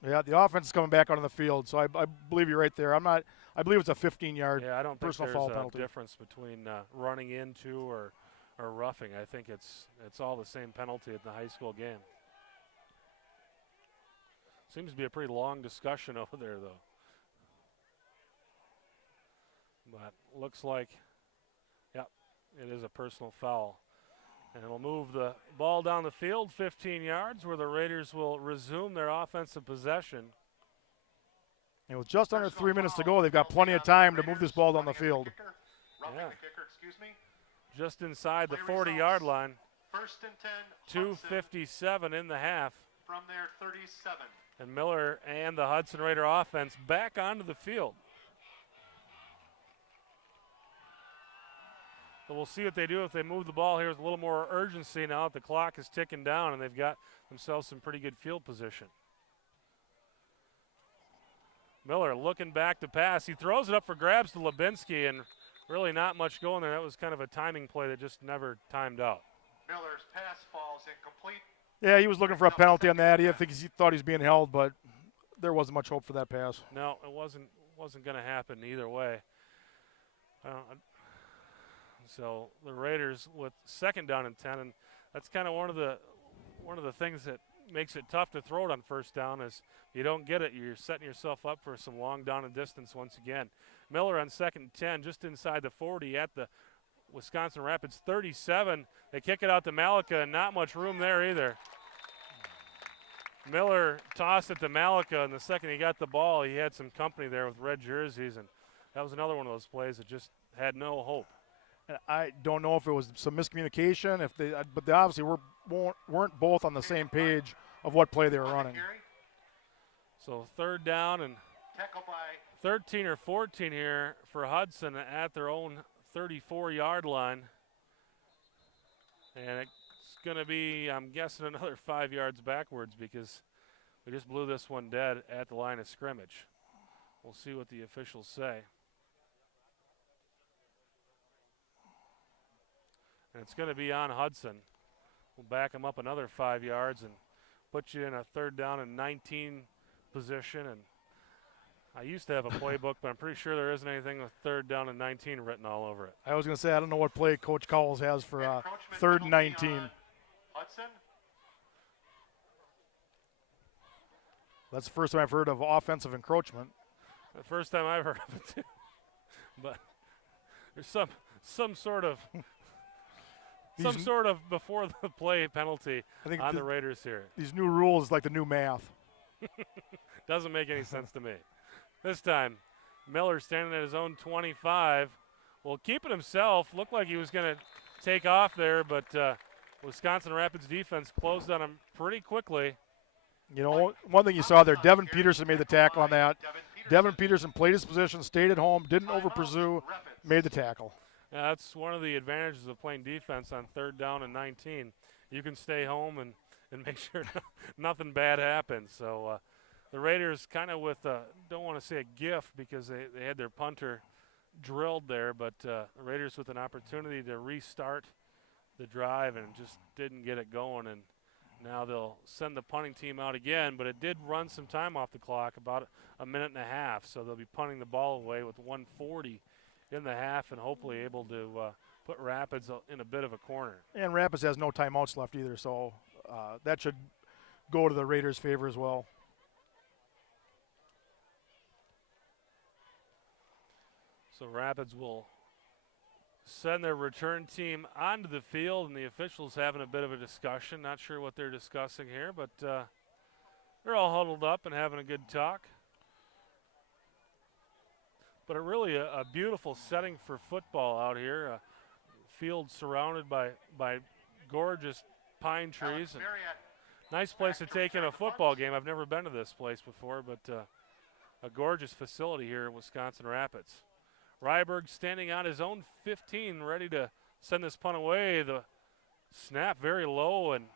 Yeah, the offense is coming back onto the field, so I believe you're right there. I believe it's a 15-yard yeah, I don't think personal there's foul a penalty. difference between running into or roughing. I think it's all the same penalty at the high school game. Seems to be a pretty long discussion over there, though. But looks like, yep, it is a personal foul. And it'll move the ball down the field 15 yards where the Raiders will resume their offensive possession. And with just under 3 minutes to go, they've got plenty of time to move this ball down the field. Roughing the kicker, excuse me. Just inside the 40-yard line. 1st and 10. 2:57 in the half. From their 37. And Miller and the Hudson Raider offense back onto the field. So we'll see what they do if they move the ball here with a little more urgency now that the clock is ticking down and they've got themselves some pretty good field position. Miller looking back to pass. He throws it up for grabs to Lubinsky, and really not much going there. That was kind of a timing play that just never timed out. Miller's pass falls incomplete. Yeah, he was looking for a penalty on that. He thought he was being held, but there wasn't much hope for that pass. No, it wasn't going to happen either way. So the Raiders with 2nd down and 10, and that's kind of one of the things that makes it tough to throw it on first down is you don't get it. You're setting yourself up for some long down and distance once again. Miller on 2nd and 10, just inside the 40 at the Wisconsin Rapids 37. They kick it out to Malika, and not much room there either. Miller tossed it to Malika, and the second he got the ball, he had some company there with red jerseys, and that was another one of those plays that just had no hope. And I don't know if it was some miscommunication, but they obviously weren't both on the same page of what play they were running. So third down and 13 or 14 here for Hudson at their own 34-yard line. And it's going to be, I'm guessing, another 5 yards backwards because we just blew this one dead at the line of scrimmage. We'll see what the officials say. And it's going to be on Hudson. We'll back him up another 5 yards and put you in a third down and 19 position. And I used to have a playbook, but I'm pretty sure there isn't anything with third down and 19 written all over it. I was going to say, I don't know what play Coach Cowles has for third and 19. Hudson. That's the first time I've heard of offensive encroachment. The first time I've heard of it too. But there's some sort of before the play penalty on the Raiders here. These new rules like the new math. Doesn't make any sense to me. This time, Miller standing at his own 25. Well, keeping himself. Looked like he was going to take off there, but Wisconsin Rapids defense closed on him pretty quickly. You know, one thing you saw there, Devin Peterson made the tackle on that. Devin Peterson played his position, stayed at home, didn't over-pursue, made the tackle. Yeah, that's one of the advantages of playing defense on third down and 19. You can stay home and make sure nothing bad happens. So the Raiders kind of with, don't want to say a gift because they had their punter drilled there, but the Raiders with an opportunity to restart the drive and just didn't get it going. And now they'll send the punting team out again, but it did run some time off the clock, about a minute and a half. So they'll be punting the ball away with 1:40 in the half and hopefully able to put Rapids in a bit of a corner. And Rapids has no timeouts left either, so that should go to the Raiders' favor as well. So Rapids will send their return team onto the field, and the officials having a bit of a discussion. Not sure what they're discussing here, but they're all huddled up and having a good talk. But really a beautiful setting for football out here. A field surrounded by gorgeous pine trees. And nice place to take in a football game. I've never been to this place before, but a gorgeous facility here in Wisconsin Rapids. Ryberg standing on his own 15, ready to send this punt away. The snap very low and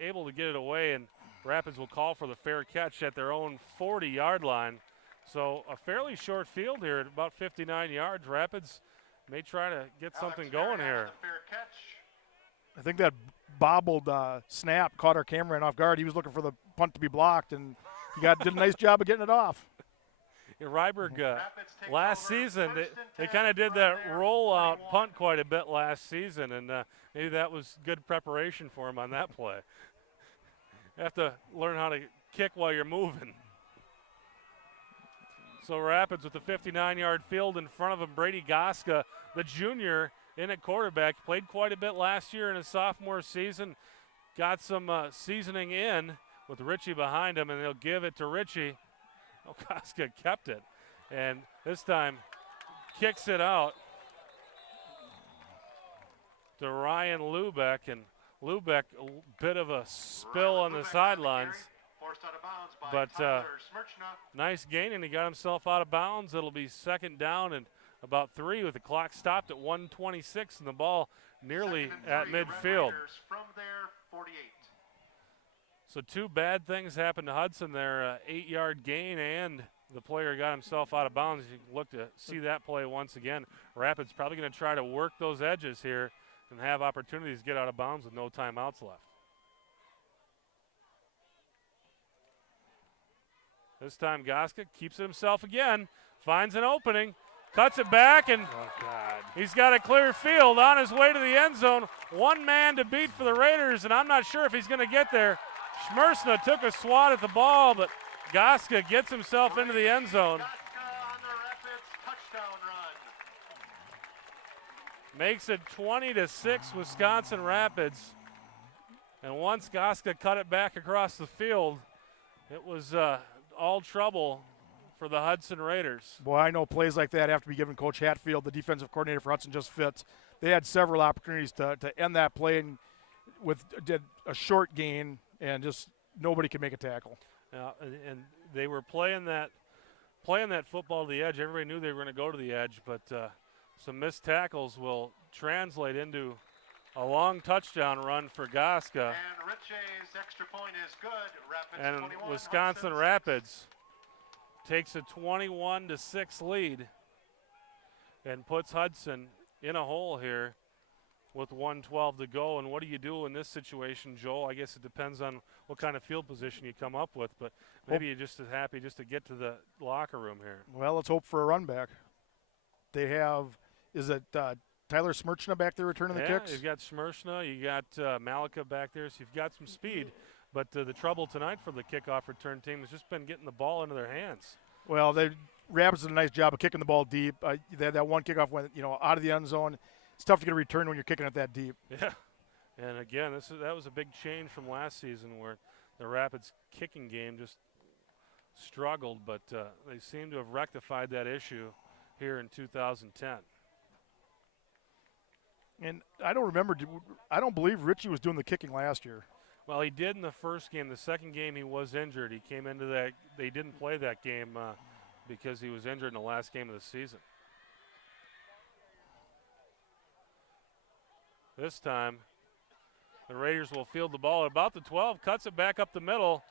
able to get it away, and Rapids will call for the fair catch at their own 40-yard line. So a fairly short field here at about 59 yards. Rapids may try to get something going here. I think that bobbled snap caught our cameraman off guard. He was looking for the punt to be blocked, and he did a nice job of getting it off. Ryberg, last season, they kind of did that rollout punt quite a bit last season, and maybe that was good preparation for him on that play. You have to learn how to kick while you're moving. So Rapids with the 59-yard field in front of him. Brady Goska, the junior, in at quarterback, played quite a bit last year in his sophomore season. Got some seasoning in with Ritchie behind him, and they'll give it to Ritchie. Goska kept it, and this time kicks it out to Ryan Lubeck, and Lubeck a bit of a spill on the sidelines, but nice gain, and he got himself out of bounds. It'll be second down and about 3 with the clock stopped at 1:26 and the ball nearly at midfield. So two bad things happened to Hudson there, 8-yard gain, and the player got himself out of bounds. You can look to see that play once again. Rapids probably going to try to work those edges here and have opportunities to get out of bounds with no timeouts left. This time Goska keeps it himself again, finds an opening, cuts it back, and he's got a clear field on his way to the end zone. One man to beat for the Raiders, and I'm not sure if he's going to get there. Schmersna took a swat at the ball, but Goska gets himself into the end zone. Makes it 20-6 Wisconsin Rapids. And once Goska cut it back across the field, it was all trouble for the Hudson Raiders. Boy, I know plays like that have to be given Coach Hatfield, the defensive coordinator for Hudson Just Fits. They had several opportunities to end that play and did a short gain, and just nobody could make a tackle. And they were playing that football to the edge. Everybody knew they were going to go to the edge, but some missed tackles will translate into a long touchdown run for Goska. And Ritchie's extra point is good. Rapids And 21, Wisconsin Hudson Rapids takes a 21-6 lead and puts Hudson in a hole here with 1:12 to go. And what do you do in this situation, Joel? I guess it depends on what kind of field position you come up with, but maybe you're just as happy just to get to the locker room here. Well, let's hope for a run back. They have, is it Tyler Smirchna back there returning the kicks? You've got Smirchna, you got Malika back there, so you've got some speed. But the trouble tonight for the kickoff return team has just been getting the ball into their hands. Well, Rapids did a nice job of kicking the ball deep. They had that one kickoff went out of the end zone. It's tough to get a return when you're kicking it that deep. Yeah, and again, that was a big change from last season where the Rapids kicking game just struggled, but they seem to have rectified that issue here in 2010. And I don't believe Ritchie was doing the kicking last year. Well, he did in the first game. The second game he was injured. He came into that. They didn't play that game because he was injured in the last game of the season. This time, the Raiders will field the ball at about the 12, cuts it back up the middle,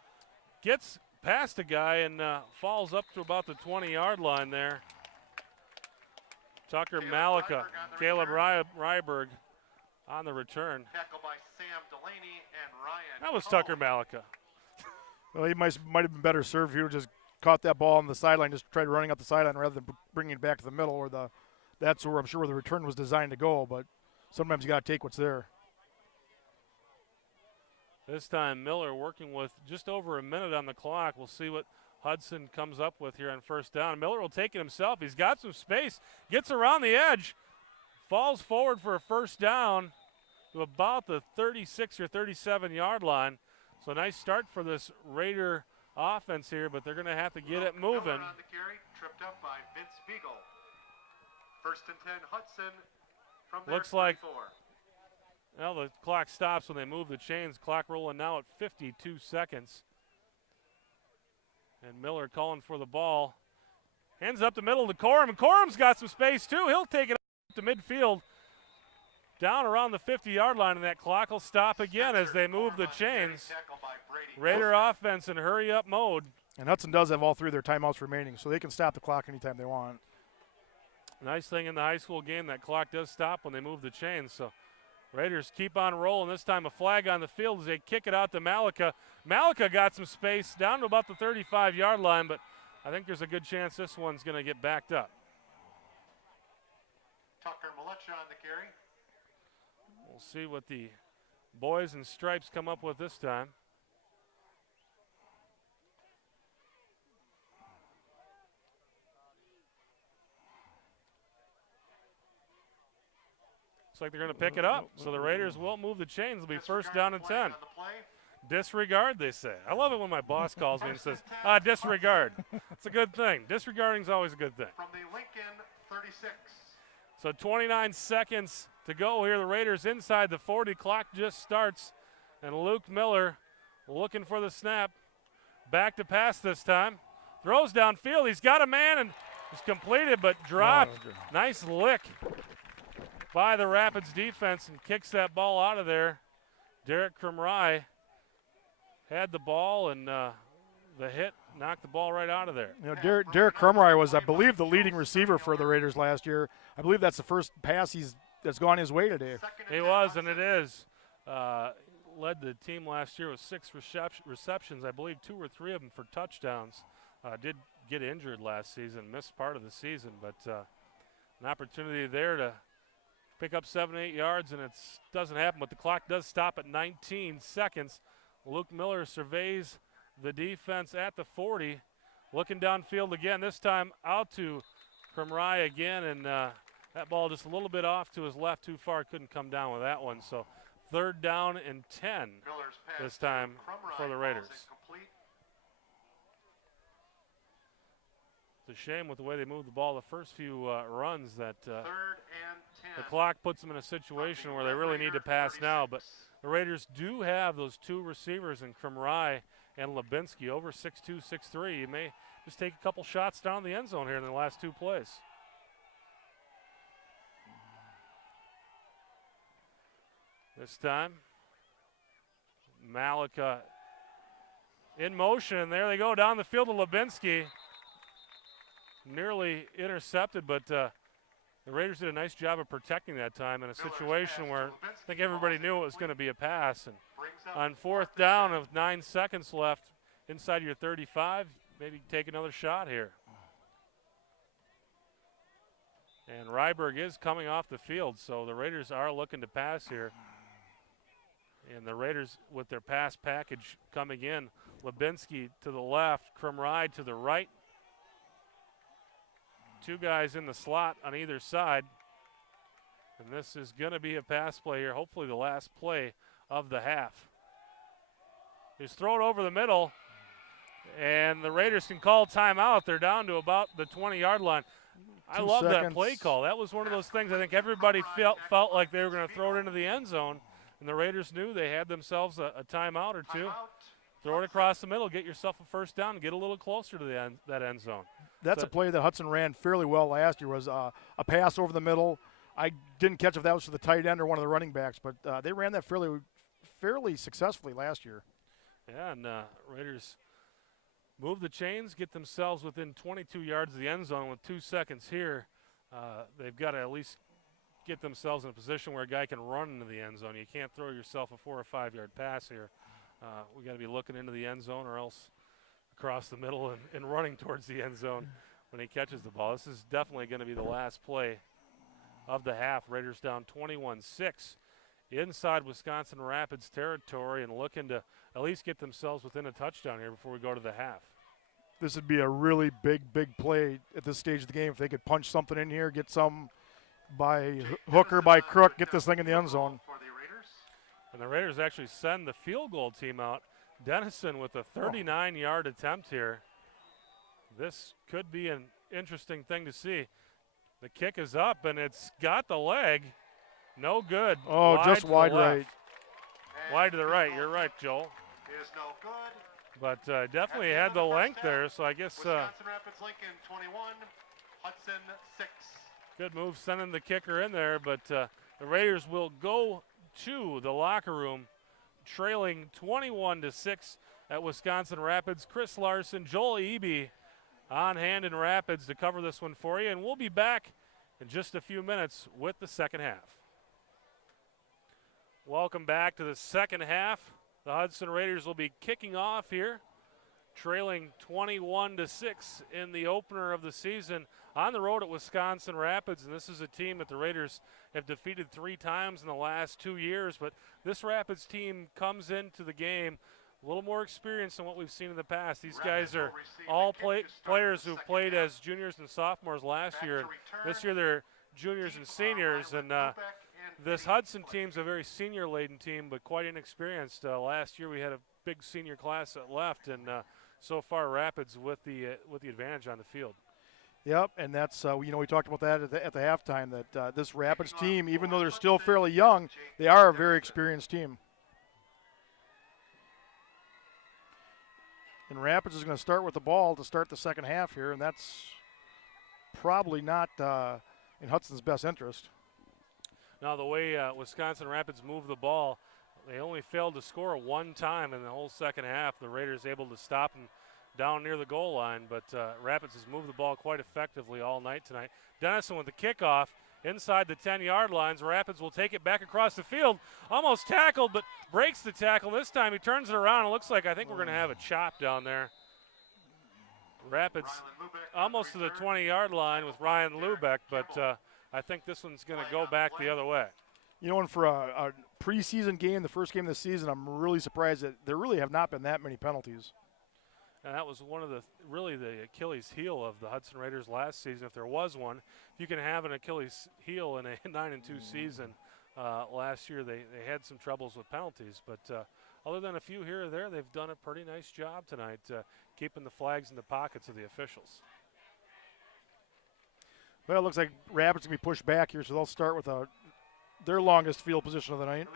gets past a guy and falls up to about the 20-yard line there. Tucker Malika, Caleb Ryberg on the return. Tackle by Sam Delaney and Ryan. That was Tucker Malika. Well, he might have been better served if he would just caught that ball on the sideline, just tried running up the sideline rather than bringing it back to the middle, or that's where I'm sure where the return was designed to go. But sometimes you got to take what's there. This time Miller working with just over a minute on the clock. We'll see what Hudson comes up with here on first down. Miller will take it himself. He's got some space, gets around the edge, falls forward for a first down to about the 36 or 37-yard line. So nice start for this Raider offense here, but they're going to have to get it moving. Miller on the carry, tripped up by Vince Beagle. First and 10, Hudson from their Looks like 34. Well, the clock stops when they move the chains. Clock rolling now at 52 seconds. And Miller calling for the ball. Hands up the middle to Corum, and Corum's got some space too. He'll take it up to midfield. Down around the 50-yard line, and that clock will stop again as they move the chains. Raider offense in hurry-up mode. And Hudson does have all three of their timeouts remaining, so they can stop the clock anytime they want. Nice thing in the high school game, that clock does stop when they move the chains. So Raiders keep on rolling. This time a flag on the field as they kick it out to Malika. Malika got some space down to about the 35-yard line, but I think there's a good chance this one's going to get backed up. Tucker Militia on the carry. We'll see what the boys in stripes come up with this time. Looks like they're going to pick it up, so the Raiders will move the chains. It'll be first down and 10. Disregard, they say. I love it when my boss calls me and says, disregard. It's a good thing. Disregarding is always a good thing. From the Lincoln 36. So 29 seconds to go here. The Raiders inside the 40. Clock just starts. And Luke Miller looking for the snap. Back to pass this time. Throws downfield. He's got a man and it's completed but dropped. Nice lick by the Rapids defense and kicks that ball out of there. Derek Krumrai had the ball and the hit knocked the ball right out of there. You know, Derek Krumrai was, I believe, the leading receiver for the Raiders last year. I believe that's the first pass that's gone his way today. He was, and it is. Led the team last year with 6 receptions. I believe 2 or 3 of them for touchdowns. Did get injured last season, missed part of the season, but an opportunity there to pick up 7-8 yards, and it doesn't happen, but the clock does stop at 19 seconds. Luke Miller surveys the defense at the 40, looking downfield again, this time out to Krumrai again, and that ball just a little bit off to his left, too far, couldn't come down with that one. So 3rd down and 10 Miller's pass this to time Crumrine for the falls Raiders. incomplete. It's a shame with the way they moved the ball the first few runs that 3rd and 10. the clock puts them in a situation where they really need to pass now. But the Raiders do have those 2 receivers in Krumrai and Lubinsky, over 6'2", 6'3". You may just take a couple shots down the end zone here in the last 2 plays. This time, Malika in motion, and there they go down the field to Lubinsky. Nearly intercepted, but the Raiders did a nice job of protecting that time in a situation where I think everybody knew it was going to be a pass. And on 4th down with 9 seconds left inside your 35, maybe take another shot here. And Ryberg is coming off the field, so the Raiders are looking to pass here. And the Raiders, with their pass package coming in, Lubinsky to the left, Krumride to the right. 2 guys in the slot on either side. And this is going to be a pass play here, hopefully the last play of the half. He's thrown over the middle, and the Raiders can call timeout. They're down to about the 20-yard line. I love that play call. That was one of those things I think everybody felt like they were going to throw it into the end zone, and the Raiders knew they had themselves a timeout or two. Throw it across the middle, get yourself a 1st down, and get a little closer to that end zone. That's a play that Hudson ran fairly well last year, was a pass over the middle. I didn't catch if that was to the tight end or one of the running backs, but they ran that fairly successfully last year. Yeah, and Raiders move the chains, get themselves within 22 yards of the end zone with 2 seconds here. They've got to at least get themselves in a position where a guy can run into the end zone. You can't throw yourself a 4 or 5 yard pass here. We got to be looking into the end zone or else across the middle and running towards the end zone when he catches the ball. This is definitely going to be the last play of the half. Raiders down 21-6 inside Wisconsin Rapids territory and looking to at least get themselves within a touchdown here before we go to the half. This would be a really big play at this stage of the game if they could punch something in here, get some by hook or by crook, get this thing in the end zone. And the Raiders actually send the field goal team out. Dennison with a 39-yard attempt here. This could be an interesting thing to see. The kick is up, and it's got the leg. No good. Oh, just wide right. Wide to the right. You're right, Joel. Is no good. But definitely had the length there, so I guess Wisconsin Rapids Lincoln 21, Hudson 6. Good move sending the kicker in there, but the Raiders will go to the locker room trailing 21-6 at Wisconsin Rapids. Chris Larson, Joel Eby on hand in Rapids to cover this one for you, and we'll be back in just a few minutes with the second half. Welcome back to the second half. The Hudson Raiders will be kicking off here, trailing 21-6 in the opener of the season on the road at Wisconsin Rapids. And this is a team that the Raiders have defeated 3 times in the last 2 years. But this Rapids team comes into the game a little more experienced than what we've seen in the past. These guys are all players who played as juniors and sophomores last year. And this year they're juniors and seniors. And this Hudson team's a very senior-laden team, but quite inexperienced. Last year we had a big senior class that left, and so far Rapids with the advantage on the field. Yep, and that's we talked about that at the halftime. That this Rapids team, even though they're still fairly young, they are a very experienced team. And Rapids is going to start with the ball to start the second half here, and that's probably not in Hudson's best interest. Now, the way Wisconsin Rapids moved the ball, they only failed to score 1 time in the whole second half. The Raiders able to stop them down near the goal line, but Rapids has moved the ball quite effectively all night tonight. Dennison with the kickoff inside the 10-yard lines. Rapids will take it back across the field. Almost tackled, but breaks the tackle. This time he turns it around. It looks like I think we're going to have a chop down there. Rapids almost to the 20-yard line with Ryan Lubeck, but I think this one's going to go back the other way. And for a preseason game, the first game of the season, I'm really surprised that there really have not been that many penalties. And that was one of the Achilles heel of the Hudson Raiders last season, if there was one. If you can have an Achilles heel in a 9-2 season, last year they had some troubles with penalties, but other than a few here or there, they've done a pretty nice job tonight keeping the flags in the pockets of the officials. Well, it looks like Rapids can be pushed back here, so they'll start with their longest field position of the night.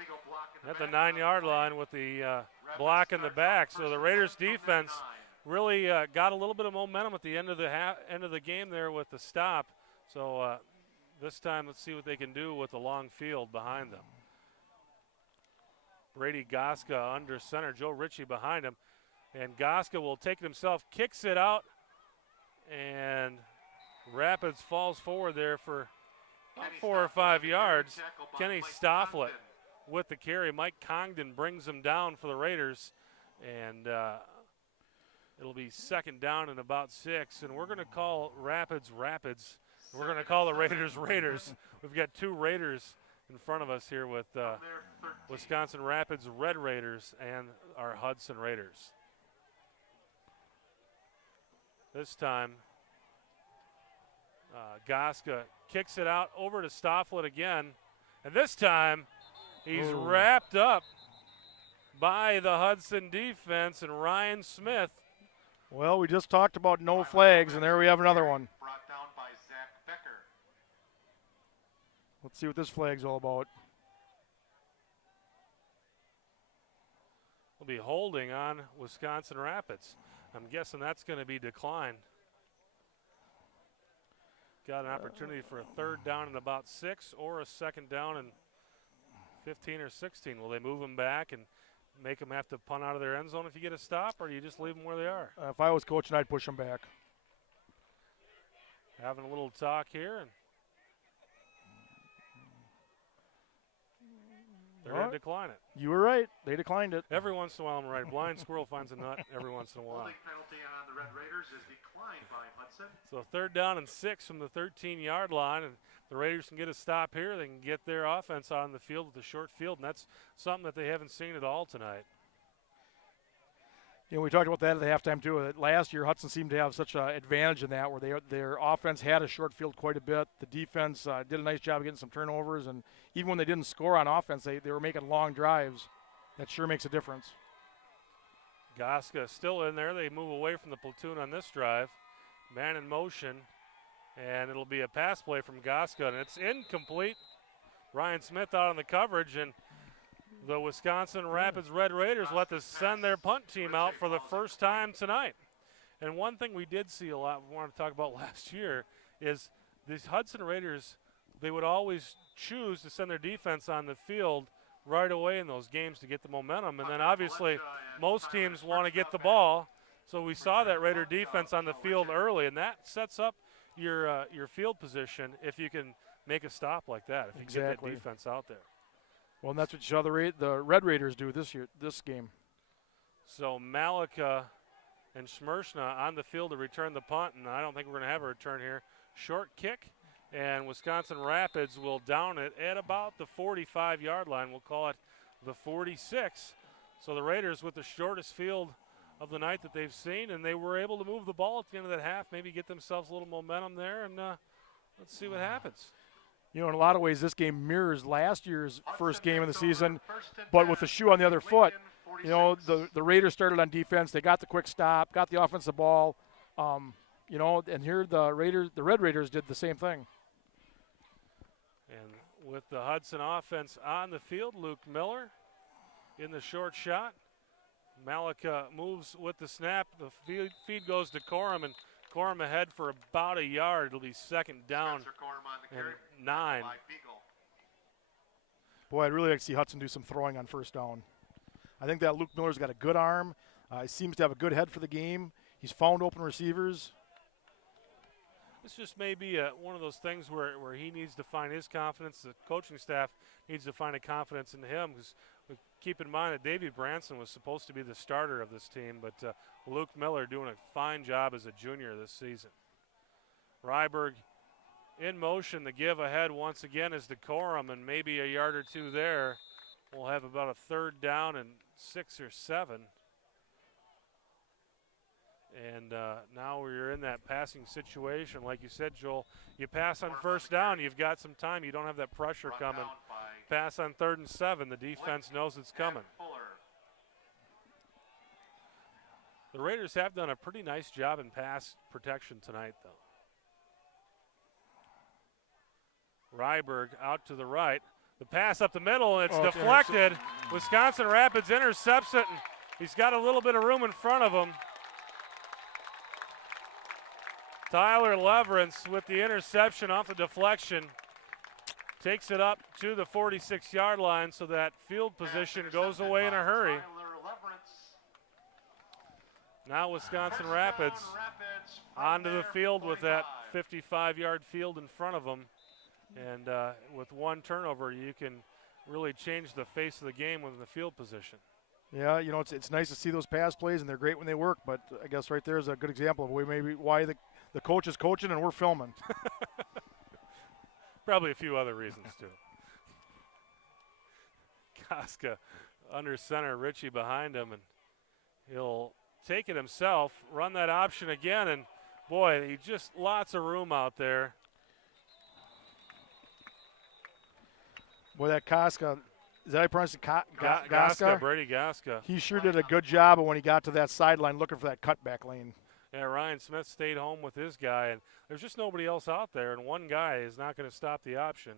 At the 9-yard line with the block in the back. So the Raiders defense really got a little bit of momentum at the end of the game there with the stop. So this time let's see what they can do with the long field behind them. Brady Goska under center, Joe Ritchie behind him. And Goska will take it himself, kicks it out, and Rapids falls forward there for about 4 or 5 yards. Kenny Stofflet with the carry. Mike Congdon brings him down for the Raiders, and it'll be second down and about 6. And we're going to call Rapids. We're going to call the Raiders Raiders. We've got 2 Raiders in front of us here with Wisconsin Rapids Red Raiders and our Hudson Raiders. This time, Goska kicks it out over to Stofflet again. And this time, he's wrapped up by the Hudson defense and Ryan Smith. Well, we just talked about no flags, and there we have another one. Brought down by Zach Becker. Let's see what this flag's all about. We'll be holding on Wisconsin Rapids. I'm guessing that's going to be declined. Got an opportunity for a third down and about 6 or a second down and 15 or 16. Will they move them back and make them have to punt out of their end zone if you get a stop, or do you just leave them where they are? If I was coaching, I'd push them back. Having a little talk here, and they're going to decline it. You were right. They declined it. Every once in a while I'm right. Blind squirrel finds a nut every once in a while. Holding penalty on the Red Raiders is declined by Hudson. So third down and 6 from the 13-yard line, and the Raiders can get a stop here. They can get their offense on the field with a short field, and that's something that they haven't seen at all tonight. You know, we talked about that at the halftime too. Last year, Hudson seemed to have such an advantage in that, where their offense had a short field quite a bit. The defense did a nice job of getting some turnovers, and even when they didn't score on offense, they were making long drives. That sure makes a difference. Goska still in there. They move away from the platoon on this drive. Man in motion, and it'll be a pass play from Goska, and it's incomplete. Ryan Smith out on the coverage, and the Wisconsin Rapids Red Raiders will have to send their punt team out for the first time tonight. And one thing we did see a lot, we wanted to talk about last year, is these Hudson Raiders, they would always choose to send their defense on the field right away in those games to get the momentum. And then obviously most teams want to get the ball. So we saw that Raider defense on the field early, and that sets up your field position if you can make a stop like that, if you can get that defense out there. Well, and that's what you saw the Red Raiders do this game. So Malika and Schmershna on the field to return the punt, and I don't think we're going to have a return here. Short kick, and Wisconsin Rapids will down it at about the 45-yard line. We'll call it the 46. So the Raiders with the shortest field of the night that they've seen, and they were able to move the ball at the end of that half, maybe get themselves a little momentum there, and let's see what happens. You know, in a lot of ways, this game mirrors last year's first game of the season, but with the shoe on the other foot. You know, the Raiders started on defense. They got the quick stop, got the offensive ball. You know, and here the Red Raiders did the same thing. And with the Hudson offense on the field, Luke Miller in the short shot. Malika moves with the snap. The feed goes to Corum, and Corum ahead for about a yard. It'll be second down and 9. Boy, I'd really like to see Hudson do some throwing on first down. I think that Luke Miller's got a good arm. He seems to have a good head for the game. He's found open receivers. This just may be one of those things where he needs to find his confidence. The coaching staff needs to find a confidence in him, because keep in mind that Davey Branson was supposed to be the starter of this team, but Luke Miller doing a fine job as a junior this season. Ryberg in motion. The give ahead once again is to Corum, and maybe a yard or two there. We'll have about a third down and 6 or 7. And now we're in that passing situation. Like you said, Joel, you pass on first down, you've got some time. You don't have that pressure coming pass on 3rd and 7. The defense knows it's coming. The Raiders have done a pretty nice job in pass protection tonight, though. Ryberg out to the right. The pass up the middle, and it's deflected. Wisconsin Rapids intercepts it, and he's got a little bit of room in front of him. Tyler Leverance with the interception off the deflection. Takes it up to the 46-yard line, so that field position goes away in a hurry. Now Wisconsin Rapids onto the field with that 55-yard field in front of them. And with one turnover, you can really change the face of the game with the field position. Yeah, you know, it's nice to see those pass plays, and they're great when they work, but I guess right there is a good example of why the coach is coaching and we're filming. Probably a few other reasons, too. Koska under center, Ritchie behind him, and he'll take it himself, run that option again, and boy, he just lots of room out there. Boy, that Koska, is that how you pronounce it? Goska, Brady Goska. He sure did a good job when he got to that sideline looking for that cutback lane. Yeah, Ryan Smith stayed home with his guy, and there's just nobody else out there, and one guy is not going to stop the option.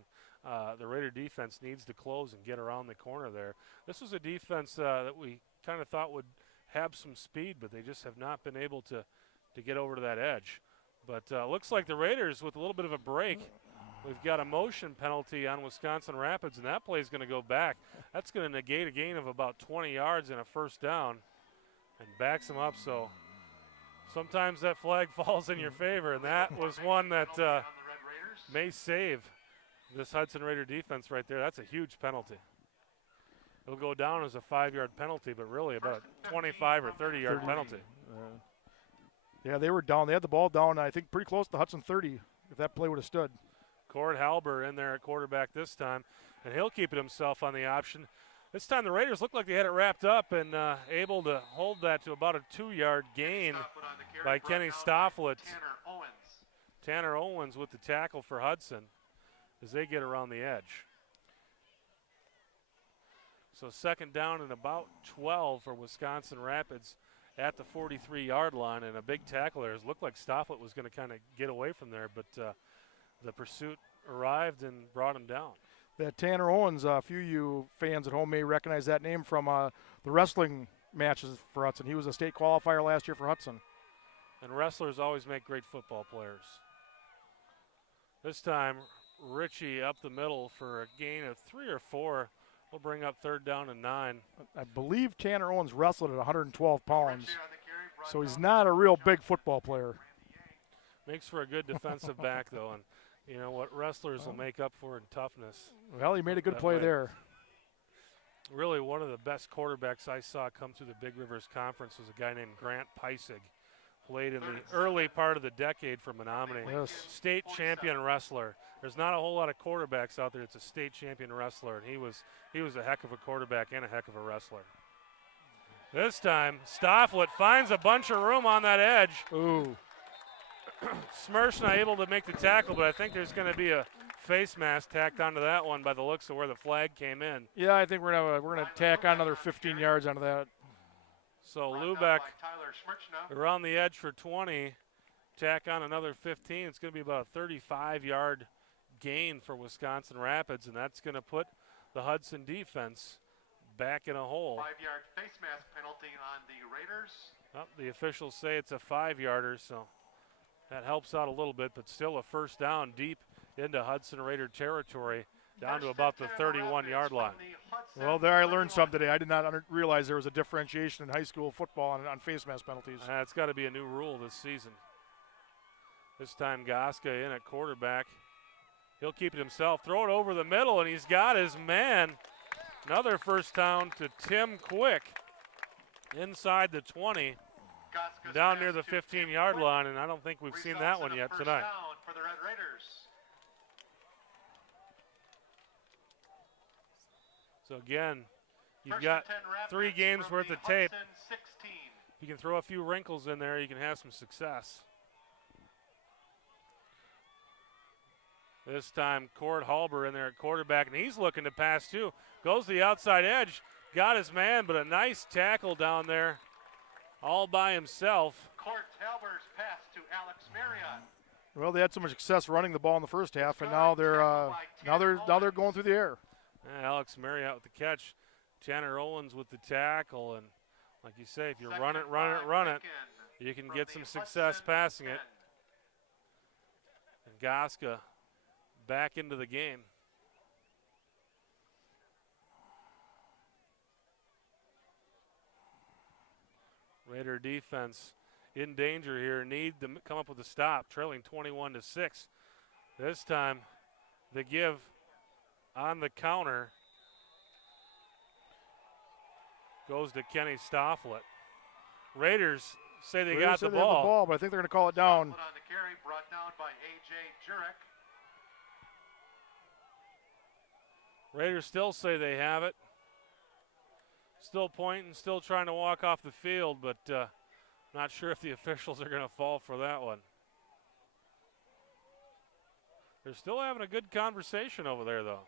The Raider defense needs to close and get around the corner there. This was a defense that we kind of thought would have some speed, but they just have not been able to get over to that edge. But looks like the Raiders, with a little bit of a break, we've got a motion penalty on Wisconsin Rapids, and that play is going to go back. That's going to negate a gain of about 20 yards and a first down and backs them up. So sometimes that flag falls in your favor, and that was one that may save this Hudson Raider defense right there. That's a huge penalty. It'll go down as a 5-yard penalty, but really about a 25 or 30-yard penalty. Yeah, they were down. They had the ball down, I think, pretty close to Hudson 30 if that play would have stood. Cord Halber in there at quarterback this time, and he'll keep it himself on the option. This time the Raiders looked like they had it wrapped up and able to hold that to about a 2-yard gain by Kenny Stofflet. Tanner Owens with the tackle for Hudson as they get around the edge. So second down and about 12 for Wisconsin Rapids at the 43-yard line, and a big tackle there. It looked like Stofflet was going to kind of get away from there, but the pursuit arrived and brought him down. That Tanner Owens, a few of you fans at home may recognize that name from the wrestling matches for Hudson. He was a state qualifier last year for Hudson. And wrestlers always make great football players. This time, Ritchie up the middle for a gain of 3 or 4. We'll bring up 3rd down and 9. I believe Tanner Owens wrestled at 112 pounds, so he's not a real big football player. Makes for a good defensive back, though, and you know what wrestlers will make up for in toughness. Well, he made a good play there. Really, one of the best quarterbacks I saw come through the Big Rivers Conference was a guy named Grant Peisig. Played in the early part of the decade for Menominee. Yes. State champion wrestler. There's not a whole lot of quarterbacks out there. It's a state champion wrestler, and he was a heck of a quarterback and a heck of a wrestler. This time, Stofflet finds a bunch of room on that edge. Ooh. Smirch not able to make the tackle, but I think there's going to be a face mask tacked onto that one by the looks of where the flag came in. Yeah, I think we're gonna tack on another 15 yards onto that. So Lubeck around the edge for 20, tack on another 15. It's going to be about a 35-yard gain for Wisconsin Rapids, and that's going to put the Hudson defense back in a hole. 5-yard face mask penalty on the Raiders. Well, the officials say it's a 5-yarder, so that helps out a little bit, but still a first down deep into Hudson Raider territory, down to about the 31-yard line. Well, there I learned something today. I did not realize there was a differentiation in high school football on face mask penalties. It's got to be a new rule this season. This time Goska in at quarterback. He'll keep it himself, throw it over the middle, and he's got his man. Another first down to Tim Quick inside the 20, down near the 15-yard line, and I don't think we've seen that one yet tonight. For the Red Raiders. So again, you've got 3 games worth of tape. You can throw a few wrinkles in there, you can have some success. This time, Cord Halber in there at quarterback, and he's looking to pass too. Goes to the outside edge, got his man, but a nice tackle down there all by himself. Court Halber's pass to Alex Marriott. Well, they had so much success running the ball in the first half, and now they're going through the air. Alex Marriott with the catch. Tanner Owens with the tackle, and like you say, if you run it, you can get some success passing it. And Goska back into the game. Raider defense in danger here. Need to come up with a stop, trailing 21-6. This time, the give on the counter goes to Kenny Stofflet. Raiders say they got the ball. But I think they're going to call it down. On the carry, brought down by A.J. Jurek. Raiders still say they have it. Still pointing, still trying to walk off the field, but not sure if the officials are going to fall for that one. They're still having a good conversation over there, though.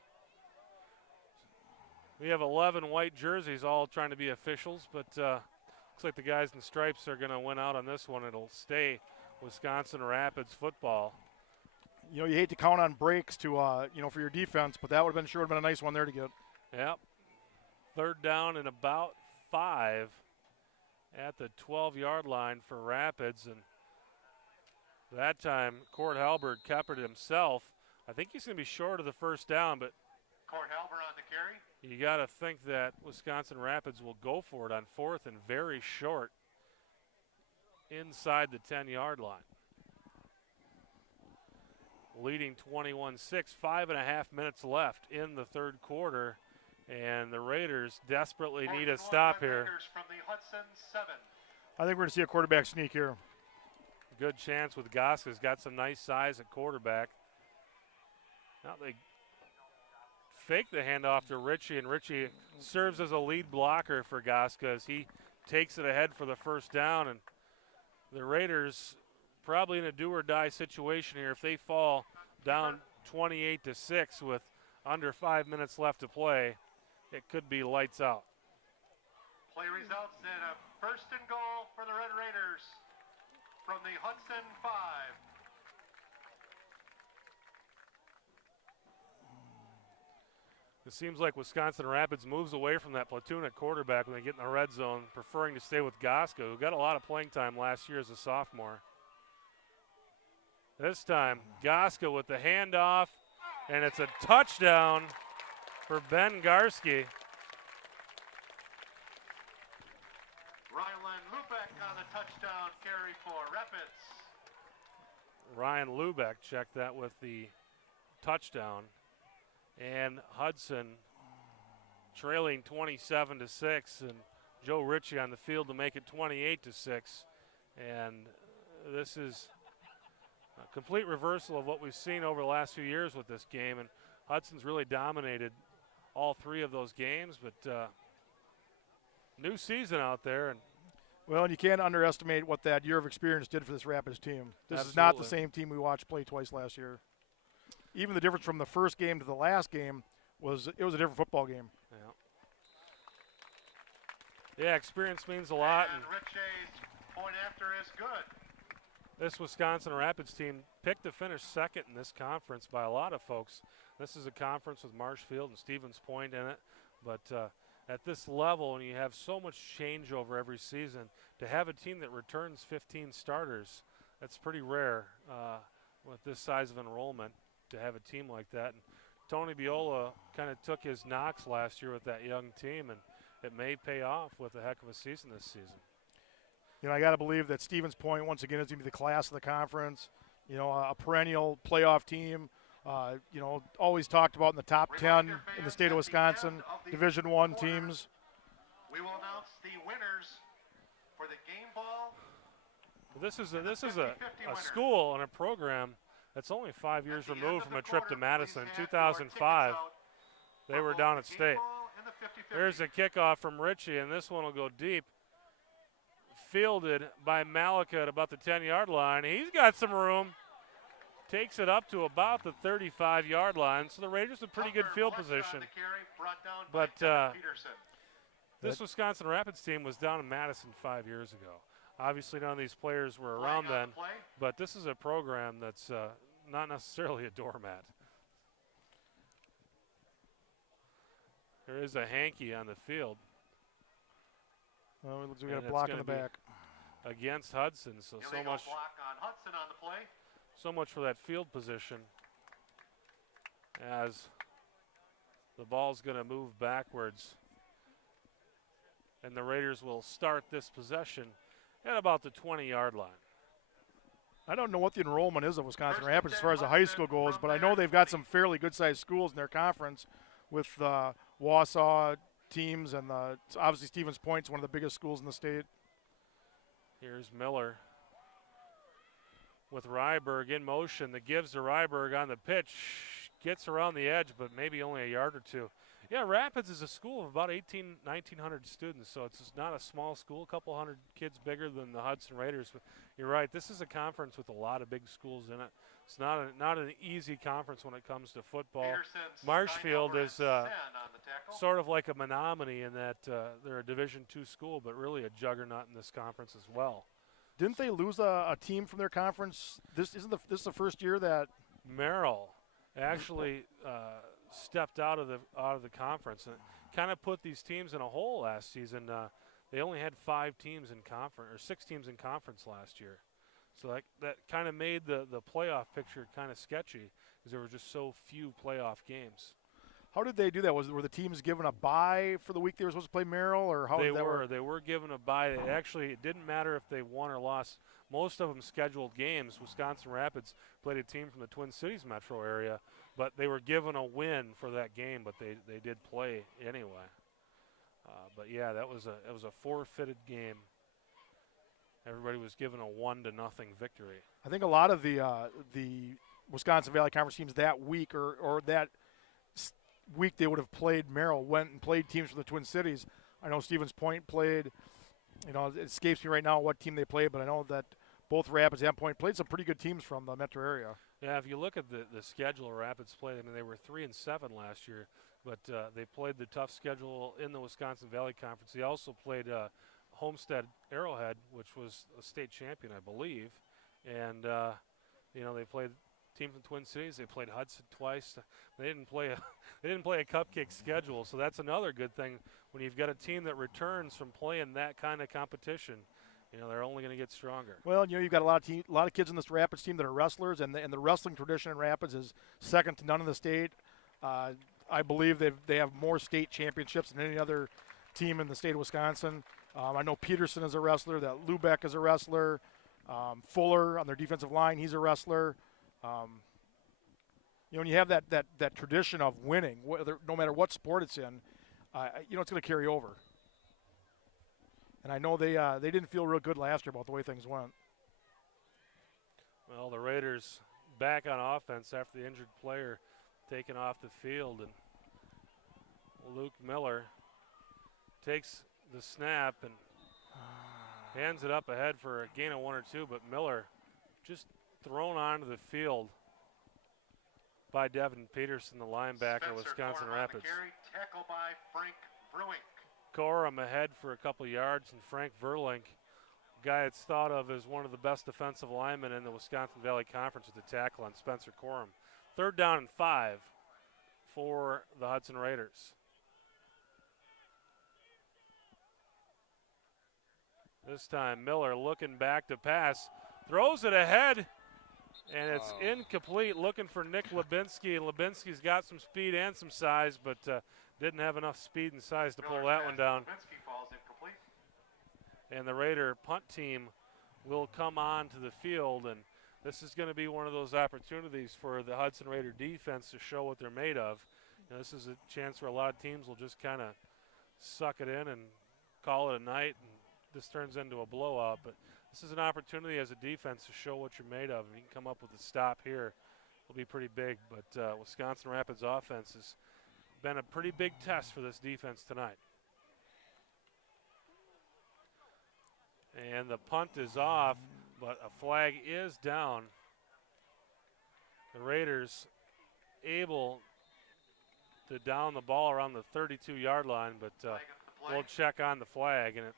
We have 11 white jerseys all trying to be officials, but looks like the guys in stripes are going to win out on this one. It'll stay Wisconsin Rapids football. You know, you hate to count on breaks to, for your defense, but that would have been a nice one there to get. Yep. Third down and about 5 at the 12-yard line for Rapids, and that time Cord Halbert kept it himself. I think he's going to be short of the first down, but Cord Halbert on the carry. You got to think that Wisconsin Rapids will go for it on 4th and very short inside the 10-yard line. Leading 21-6, 5.5 minutes left in the third quarter, and the Raiders desperately need a stop here. From the Hudson 7. I think we're going to see a quarterback sneak here. Good chance with Goska's got some nice size at quarterback. Now they fake the handoff to Ritchie, and Ritchie serves as a lead blocker for Goska as he takes it ahead for the first down. And the Raiders probably in a do-or-die situation here. If they fall down 28-6 with under 5 minutes left to play, it could be lights out. Play results in a first and goal for the Red Raiders from the Hudson 5. It seems like Wisconsin Rapids moves away from that platoon at quarterback when they get in the red zone, preferring to stay with Goska, who got a lot of playing time last year as a sophomore. This time, Goska with the handoff, and it's a touchdown for Ben Garski. Rylan Lubeck on the touchdown carry for Rapids. Ryan Lubeck checked that with the touchdown. And Hudson trailing 27-6, and Joe Ritchie on the field to make it 28-6. And this is a complete reversal of what we've seen over the last few years with this game. And Hudson's really dominated all 3 of those games, but new season out there. And well, and you can't underestimate what that year of experience did for this Rapids team. This Absolutely. is not the same team we watched play twice last year. Even the difference from the first game to the last game was a different football game. Yeah, experience means a lot. And Ritchie's point after is good. This Wisconsin Rapids team picked to finish second in this conference by a lot of folks. This is a conference with Marshfield and Stevens Point in it. But at this level, when you have so much changeover every season, to have a team that returns 15 starters, that's pretty rare with this size of enrollment, to have a team like that. And Tony Biola kind of took his knocks last year with that young team, and it may pay off with a heck of a season this season. You know, I got to believe that Stevens Point, once again, is going to be the class of the conference. You know, a perennial playoff team. Always talked about in the top 10 in the state of Wisconsin, Division I teams. We will announce the winners for the game ball. This is a school and a program that's only 5 years removed from a trip to Madison. In 2005, they were down at state. There's a kickoff from Ritchie, and this one will go deep. Fielded by Malika at about the 10-yard line. He's got some room. takes it up to about the 35-yard line. So the Raiders with pretty good field position. But this Wisconsin Rapids team was down in Madison 5 years ago. Obviously, none of these players were around then, but this is a program that's not necessarily a doormat. There is a hanky on the field. Well, it looks like we got a block in the back. Against Hudson, so much block on Hudson on the play. So much for that field position, as the ball's going to move backwards. And the Raiders will start this possession at about the 20-yard line. I don't know what the enrollment is of Wisconsin Rapids as far as the high school goes, but I know they've got some fairly good-sized schools in their conference with Wausau teams, and obviously Stevens Point's one of the biggest schools in the state. Here's Miller with Ryberg in motion. That gives to Ryberg on the pitch. Gets around the edge, but maybe only a yard or two. Yeah, Rapids is a school of about 1,900 students, so it's not a small school, a couple hundred kids bigger than the Hudson Raiders. But you're right, this is a conference with a lot of big schools in it. It's not an easy conference when it comes to football. Marshfield is sort of like a Menominee in that they're a Division II school, but really a juggernaut in this conference as well. Didn't they lose a team from their conference? This is the first year that Merrill actually stepped out of the conference and kind of put these teams in a hole last season. They only had 5 teams in conference, or 6 teams in conference last year. So that kind of made the playoff picture kind of sketchy because there were just so few playoff games. How did they do that? Were the teams given a bye for the week they were supposed to play Merrill, or how they did that were? work? They were given a bye. It didn't matter if they won or lost. Most of them scheduled games. Wisconsin Rapids played a team from the Twin Cities metro area, but they were given a win for that game. But they did play anyway. But yeah, it was a forfeited game. Everybody was given a 1-0 victory. I think a lot of the Wisconsin Valley Conference teams that week or that week they would have played Merrill went and played teams from the Twin Cities. I know Stevens Point played. It escapes me right now what team they played, but I know that both Rapids and Point played some pretty good teams from the metro area. Yeah, if you look at the schedule Rapids played, I mean, they were 3-7 last year, but they played the tough schedule in the Wisconsin Valley Conference. They also played Homestead Arrowhead, which was a state champion, I believe, and they played team from Twin Cities. They played Hudson twice. They didn't play a cupcake schedule, so that's another good thing when you've got a team that returns from playing that kind of competition. They're only going to get stronger. Well, you've got a lot of kids in this Rapids team that are wrestlers, and the wrestling tradition in Rapids is second to none in the state. I believe they have more state championships than any other team in the state of Wisconsin. I know Peterson is a wrestler, that Lubeck is a wrestler. Fuller on their defensive line, he's a wrestler. When you have that tradition of winning, no matter what sport it's in, it's going to carry over. And I know they didn't feel real good last year about the way things went. Well, the Raiders back on offense after the injured player taken off the field, and Luke Miller takes the snap and hands it up ahead for a gain of 1 or 2, but Miller just thrown onto the field by Devin Peterson, the linebacker of Wisconsin Rapids. Tackle by Frank Verlink. Corum ahead for a couple yards, and Frank Verlink, guy that's thought of as one of the best defensive linemen in the Wisconsin Valley Conference, with the tackle on Spencer Corum. 3rd down and 5 for the Hudson Raiders. This time Miller looking back to pass, throws it ahead, and it's incomplete. Looking for Nick Lubinsky, and Lubinsky's got some speed and some size, but didn't have enough speed and size to pull that one down. Falls incomplete. And the Raider punt team will come on to the field, and this is going to be one of those opportunities for the Hudson Raider defense to show what they're made of. This is a chance where a lot of teams will just kind of suck it in and call it a night, and this turns into a blowout. But this is an opportunity as a defense to show what you're made of. If you can come up with a stop here, it'll be pretty big. But Wisconsin Rapids offense has been a pretty big test for this defense tonight. And the punt is off, but a flag is down. The Raiders able to down the ball around the 32-yard line, but we'll check on the flag, and it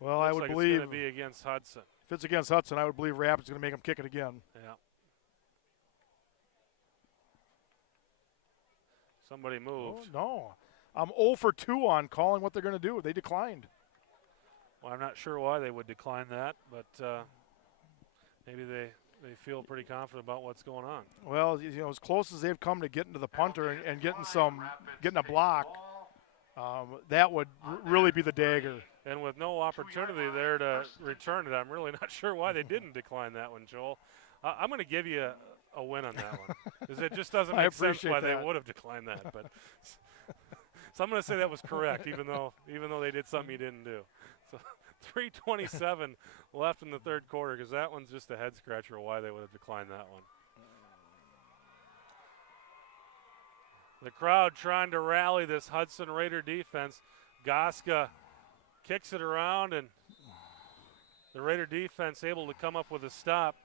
Well, looks I would like believe it's going to be against Hudson. if it's against Hudson, I would believe Rapids going to make them kick it again. Yeah. Somebody moved. Oh, no. I'm 0 for 2 on calling what they're going to do. They declined. Well, I'm not sure why they would decline that, but maybe they feel pretty confident about what's going on. Well, as close as they've come to getting to the punter and getting a block, that would really be the dagger. And with no opportunity there to return it, I'm really not sure why they didn't decline that one, Joel. I'm going to give you a win on that one, because it just doesn't make sense why they would have declined that. But so I'm going to say that was correct, even though they did something you didn't do. So 3:27 left in the third quarter, because that one's just a head scratcher why they would have declined that one. The crowd trying to rally this Hudson Raider defense. Goska kicks it around, and the Raider defense able to come up with a stop.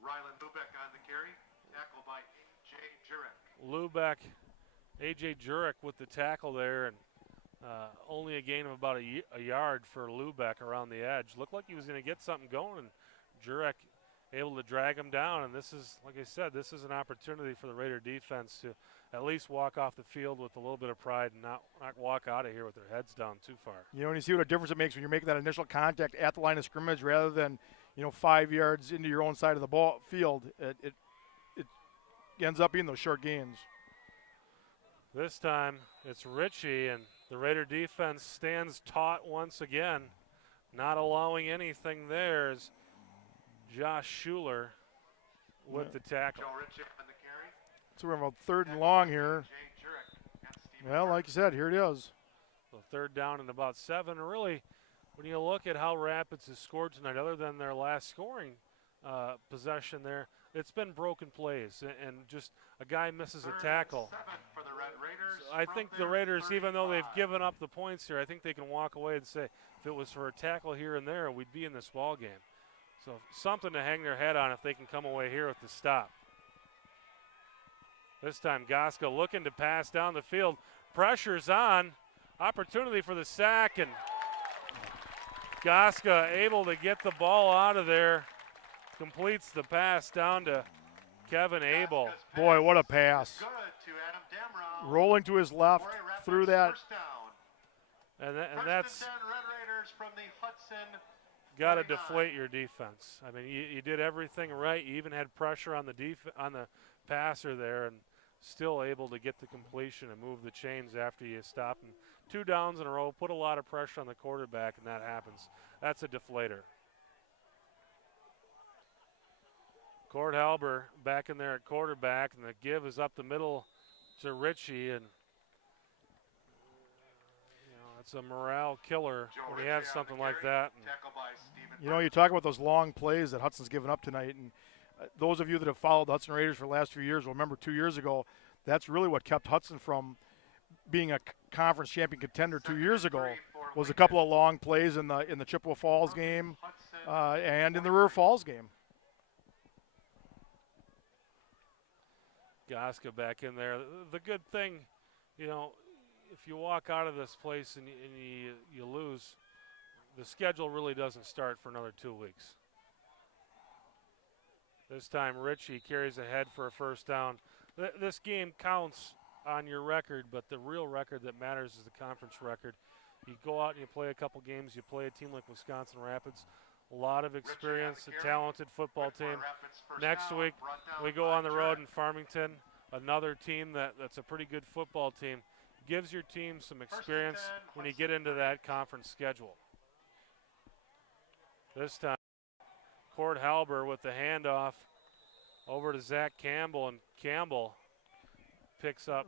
Ryland Lubeck on the carry, tackle by A.J. Jurek. Lubeck, A.J. Jurek with the tackle there, and only a gain of about a yard for Lubeck around the edge. Looked like he was going to get something going, and Jurek able to drag him down. And this is, like I said, this is an opportunity for the Raider defense to at least walk off the field with a little bit of pride and not walk out of here with their heads down too far. And you see what a difference it makes when you're making that initial contact at the line of scrimmage rather than 5 yards into your own side of the ball field. It ends up being those short gains. This time it's Ritchie, and the Raider defense stands taut once again, not allowing anything there as Josh Schuler with the tackle. Joe Ritchie on the carry. So we're about 3rd and long here. A.J. Jurek against Stephen Well, like you said, here it is. So 3rd down and about 7. Really, when you look at how Rapids has scored tonight, other than their last scoring possession there, it's been broken plays, and just a guy misses a tackle. 7 for the Red Raiders. So I think the Raiders, even though they've given up the points here, I think they can walk away and say, if it was for a tackle here and there, we'd be in this ball game. So something to hang their head on if they can come away here with the stop. This time Goska looking to pass down the field. Pressure's on. Opportunity for the sack, and Goska able to get the ball out of there. Completes the pass down to Kevin Abel. Boy, what a pass. Good to Adam Damrow. Rolling to his left Warrior Rapids through that. First down. And that's First and 10 Red Raiders from the Hudson. got to 49. deflate your defense. I mean, you did everything right. You even had pressure on the passer there, and still able to get the completion and move the chains after you stop. And 2 downs in a row, put a lot of pressure on the quarterback, and that happens. That's a deflator. Cord Halber back in there at quarterback, and the give is up the middle to Ritchie, and it's a morale killer Joe when Ritchie you have on the something like carry, that. Tackle by Stephen You talk about those long plays that Hudson's given up tonight, and those of you that have followed the Hudson Raiders for the last few years will remember 2 years ago, that's really what kept Hudson from being a conference champion contender 2 years ago, was a couple of long plays in the Chippewa Falls game and in the River Falls game. Goska back in there. The good thing, if you walk out of this place and you lose, the schedule really doesn't start for another 2 weeks. This time Ritchie carries ahead for a first down. This game counts on your record, but the real record that matters is the conference record. You go out and you play a couple games, you play a team like Wisconsin Rapids, a lot of experience, a talented football team. Next week, we go on the road in Farmington, another team that's a pretty good football team. Gives your team some experience when you get into that conference schedule. This time, Cord Halber with the handoff over to Zach Campbell, and Campbell picks up,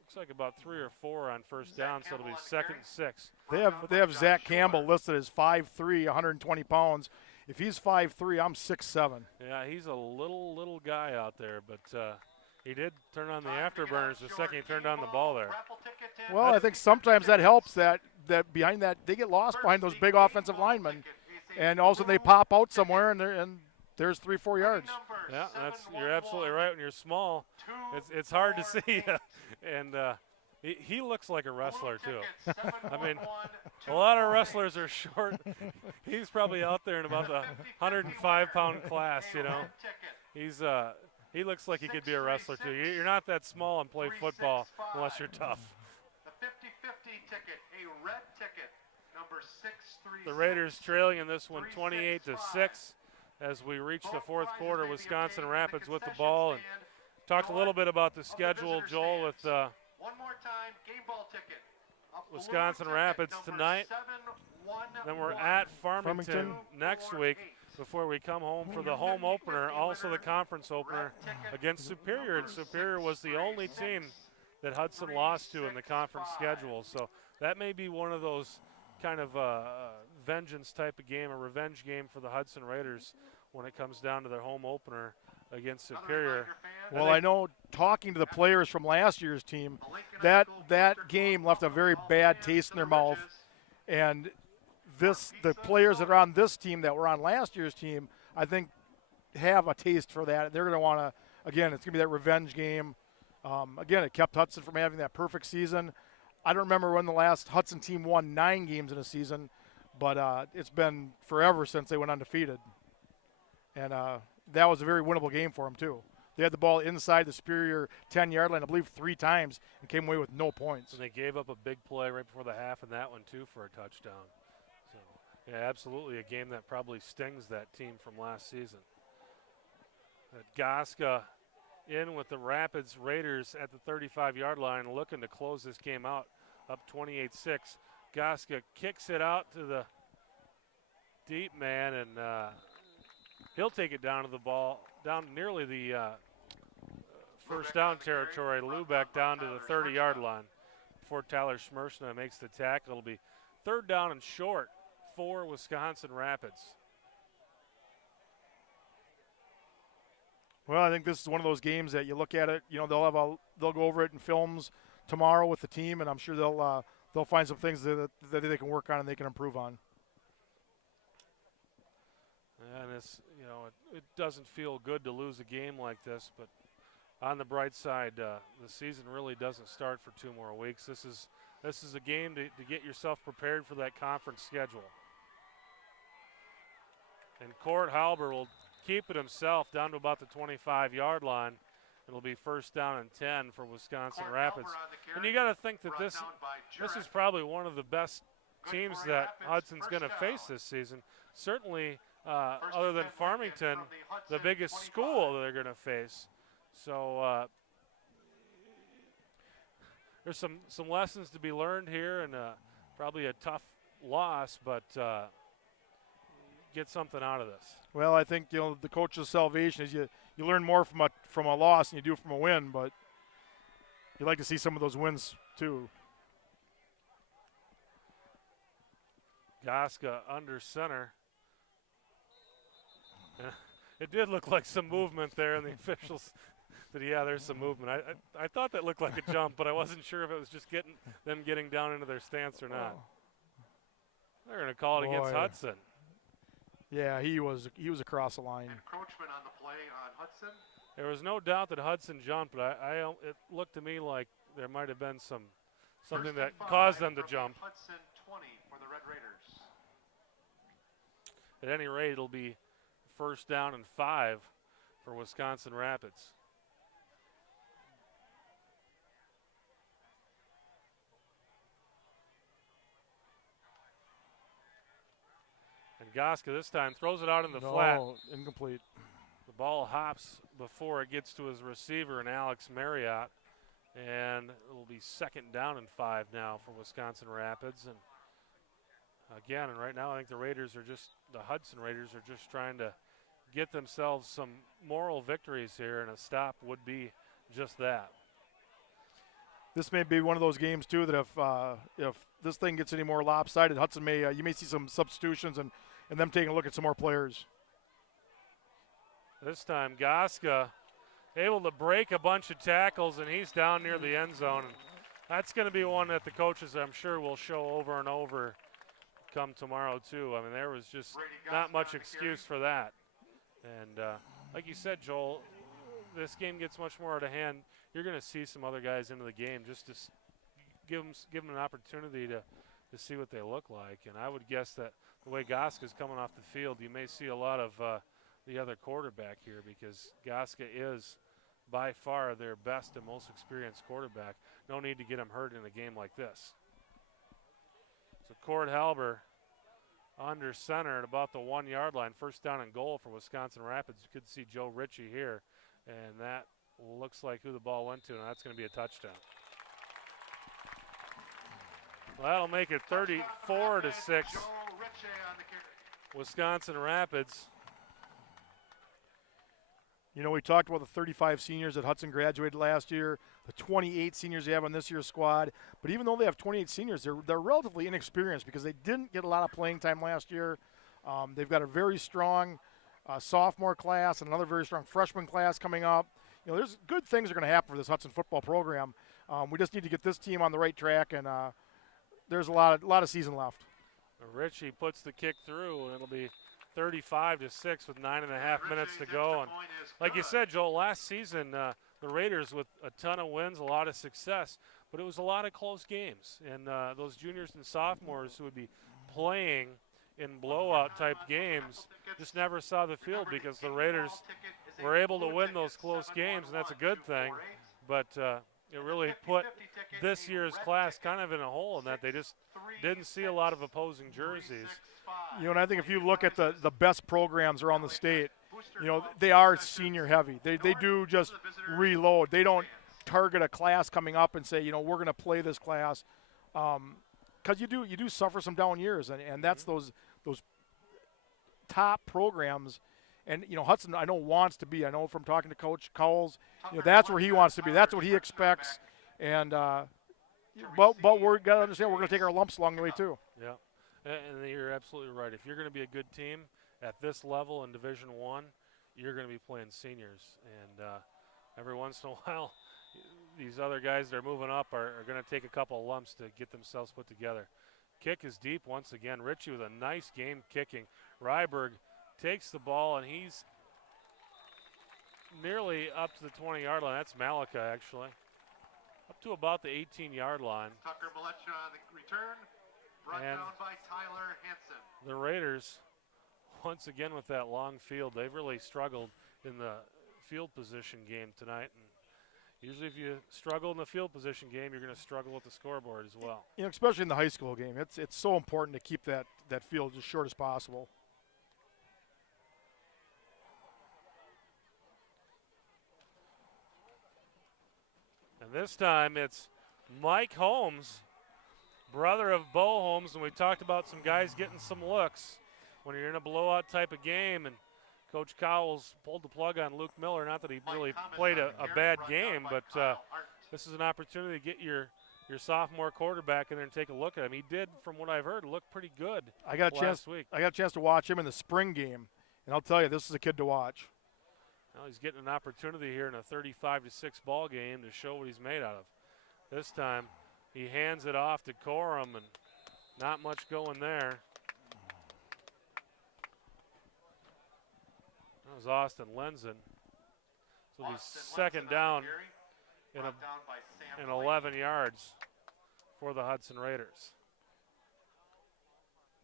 looks like about 3 or 4 on first down, so it'll be 2nd and 6. They have Zach Campbell listed as 5'3", 120 pounds. If he's 5'3", I'm 6'7". Yeah, he's a little guy out there, but he did turn on the afterburners the second he turned on the ball there. Well, I think sometimes that helps that behind that, they get lost behind those big offensive linemen. and also they pop out somewhere, and there's 3-4 yards. Yeah, you're absolutely right. When you're small, it's hard to see. And he looks like a wrestler too. I mean, a lot of wrestlers are short. He's probably out there in about the 105-pound class. You know, he looks like he could be a wrestler too. You're not that small and play football unless you're tough. The 50-50 ticket, a red ticket, number 636. The Raiders trailing in this one 28-6 as we reach the fourth quarter. Wisconsin Rapids with the ball, and talked a little bit about the schedule, Joel, with one more time, game ball ticket. Wisconsin Rapids tonight. Then we're at Farmington next week before we come home for the home opener, also the conference opener against Superior. And Superior was the only team that Hudson lost to in the conference schedule. So that may be one of those kind of vengeance type of game, a revenge game for the Hudson Raiders when it comes down to their home opener against Superior. Well, I know talking to the players from last year's team, that game left a very bad taste in their mouth. And the players that are on this team that were on last year's team, I think, have a taste for that. They're going to want to, again, it's going to be that revenge game. Again, it kept Hudson from having that perfect season. I don't remember when the last Hudson team won 9 games in a season, but it's been forever since they went undefeated. And that was a very winnable game for them, too. They had the ball inside the Superior 10-yard line, I believe, 3 times, and came away with no points. And they gave up a big play right before the half in that one, too, for a touchdown. So, yeah, absolutely a game that probably stings that team from last season. Goska in with the Rapids Raiders at the 35-yard line, looking to close this game out, up 28-6. Goska kicks it out to the deep man, and he'll take it down to the ball, down nearly the first down territory. Lubeck down to the 30-yard line before Tyler Schmershna makes the tackle. It'll be 3rd down and short for Wisconsin Rapids. Well, I think this is one of those games that you look at it. You know, they'll go over it in films tomorrow with the team, and I'm sure they'll find some things that they can work on and they can improve on. And it's, you know, it doesn't feel good to lose a game like this, but on the bright side, the season really doesn't start for 2 more weeks. This is a game to get yourself prepared for that conference schedule. And Court Halber will keep it himself down to about the 25-yard line. It'll be 1st down and 10 for Wisconsin Rapids. And you got to think that this is probably one of the best teams that Hudson's going to face this season. Certainly, other than Farmington, the biggest school that they're going to face. So there's some lessons to be learned here, and probably a tough loss, but get something out of this. Well, I think, you know, the coach's salvation is you learn more from a loss than you do from a win, but you like to see some of those wins too. Goska under center. It did look like some movement there, and the officials said, yeah, there's some movement. I thought that looked like a jump, but I wasn't sure if it was just them getting down into their stance or not. They're going to call it against Hudson. Yeah, he was across the line. Encroachment on the play on Hudson. There was no doubt that Hudson jumped, but it looked to me like there might have been something that caused them to jump. Hudson 20 for the Red Raiders. At any rate, it'll be 1st down and 5 for Wisconsin Rapids. And Goska this time throws it out in the flat. Incomplete. The ball hops before it gets to his receiver, and Alex Marriott. And it'll be 2nd down and 5 now for Wisconsin Rapids. And again, and right now I think the Hudson Raiders are just trying to get themselves some moral victories here, and a stop would be just that. This may be one of those games too that if this thing gets any more lopsided, Hudson you may see some substitutions and them taking a look at some more players. This time Goska able to break a bunch of tackles, and he's down near the end zone. And that's going to be one that the coaches, I'm sure, will show over and over come tomorrow too. I mean, there was just Brady not Goss much on the excuse for that. And like you said, Joel, this game gets much more out of hand. You're going to see some other guys into the game just to give them an opportunity to see what they look like. And I would guess that the way Goska's coming off the field, you may see a lot of the other quarterback here, because Goska is by far their best and most experienced quarterback. No need to get him hurt in a game like this. So Cord Halber under center at about the 1 yard line. First down and goal for Wisconsin Rapids. You could see Joe Ritchie here, and that looks like who the ball went to, and that's going to be a touchdown. Well, that'll make it 34-6. Wisconsin Rapids. You know, we talked about the 35 seniors that Hudson graduated last year, the 28 seniors they have on this year's squad. But even though they have 28 seniors, they're relatively inexperienced because they didn't get a lot of playing time last year. They've got a very strong sophomore class and another very strong freshman class coming up. You know, there's good things are going to happen for this Hudson football program. We just need to get this team on the right track, and there's a lot of season left. Ritchie puts the kick through, and it'll be 35-6 with 9.5 minutes to go. And like you said, Joel, last season the Raiders with a ton of wins, a lot of success, but it was a lot of close games. And those juniors and sophomores who would be playing in blowout type games just never saw the field, because the Raiders were able to win those close games, and that's a good thing. But it really put this year's class kind of in a hole in that they just didn't see a lot of opposing jerseys. You know, and I think if you look at the best programs around the state, you know, they are senior heavy. They do just reload. They don't target a class coming up and say, you know, we're going to play this class, because you do suffer some down years, and that's those top programs. And, you know, Hudson, I know, wants to be. I know from talking to Coach Cowles, you know, that's where he wants to be. That's what he expects. And but we're got to understand we're going to take our lumps along the way too. Yeah, and you're absolutely right. If you're going to be a good team at this level in Division I, you're going to be playing seniors. And every once in a while, these other guys that are moving up are going to take a couple of lumps to get themselves put together. Kick is deep once again. Ritchie with a nice game kicking. Ryberg takes the ball, and he's nearly up to the 20-yard line. That's Malika, actually. Up to about the 18-yard line. Tucker Malecha on the return, brought And down by Tyler Hansen. the Raiders, once again with that long field, they've really struggled in the field position game tonight. And usually if you struggle in the field position game, you're going to struggle with the scoreboard as well. You know, especially in the high school game, it's so important to keep that field as short as possible. And this time it's Mike Holmes, brother of Bo Holmes, and we talked about some guys getting some looks when you're in a blowout type of game, and Coach Cowles pulled the plug on Luke Miller. Not that he really played a bad game, but this is an opportunity to get your sophomore quarterback in there and take a look at him. He did, from what I've heard, look pretty good last week. I got a chance to watch him in the spring game, and I'll tell you, this is a kid to watch. Now he's getting an opportunity here in a 35-6 ball game to show what he's made out of. This time he hands it off to Corum, and not much going there. That was Austin Lenzen. So it'll be second down in 11 yards for the Hudson Raiders.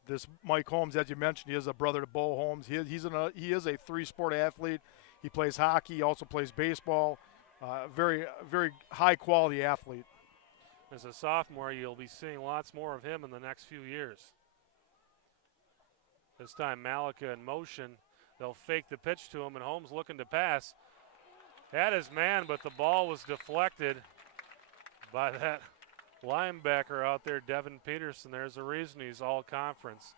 This Mike Holmes, as you mentioned, he is a brother to Bo Holmes. He is a three-sport athlete. He plays hockey. He also plays baseball. Very, very high-quality athlete. As a sophomore, you'll be seeing lots more of him in the next few years. This time Malika in motion. They'll fake the pitch to him, and Holmes looking to pass. Had his man, but the ball was deflected by that linebacker out there, Devin Peterson. There's a reason he's all conference.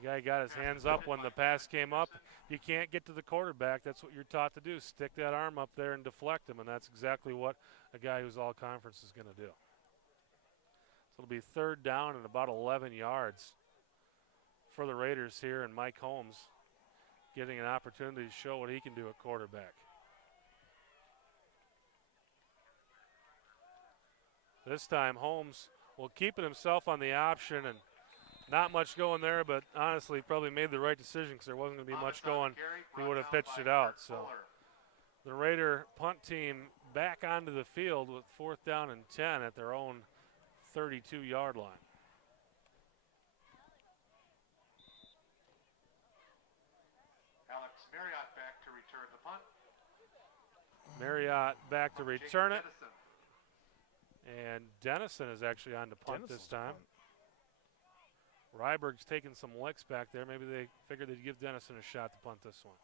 The guy got his hands up when the pass came up. You can't get to the quarterback. That's what you're taught to do. Stick that arm up there and deflect him, and that's exactly what a guy who's all conference is going to do. So it'll be third down and about 11 yards for the Raiders here, and Mike Holmes getting an opportunity to show what he can do at quarterback. This time Holmes will keep it himself on the option and Not much going there, but honestly, probably made the right decision because there wasn't going to be much going. He would have pitched it out. So the Raider punt team back onto the field with 4th down and 10 at their own 32-yard line. Alex Marriott back to return the punt. Marriott back to return it. Dennison. And Dennison is actually on to punt this time. Ryberg's taking some licks back there. Maybe they figured they'd give Dennison a shot to punt this one.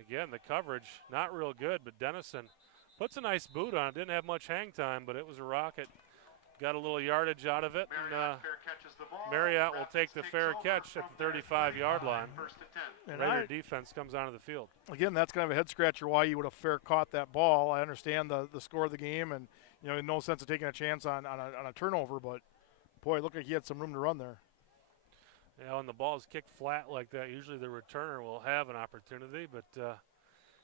Again, the coverage, not real good, but Dennison puts a nice boot on it. Didn't have much hang time, but it was a rocket. Got a little yardage out of it. Marriott fair catches the ball. Marriott will take the Takes fair over catch at from the their 35-yard line. 1st and 10. And Raider defense comes onto the field. again, that's kind of a head scratcher why you would have fair caught that ball. I understand the score of the game, and no sense of taking a chance on a turnover. But boy, it looked like he had some room to run there. When the ball is kicked flat like that, usually the returner will have an opportunity. But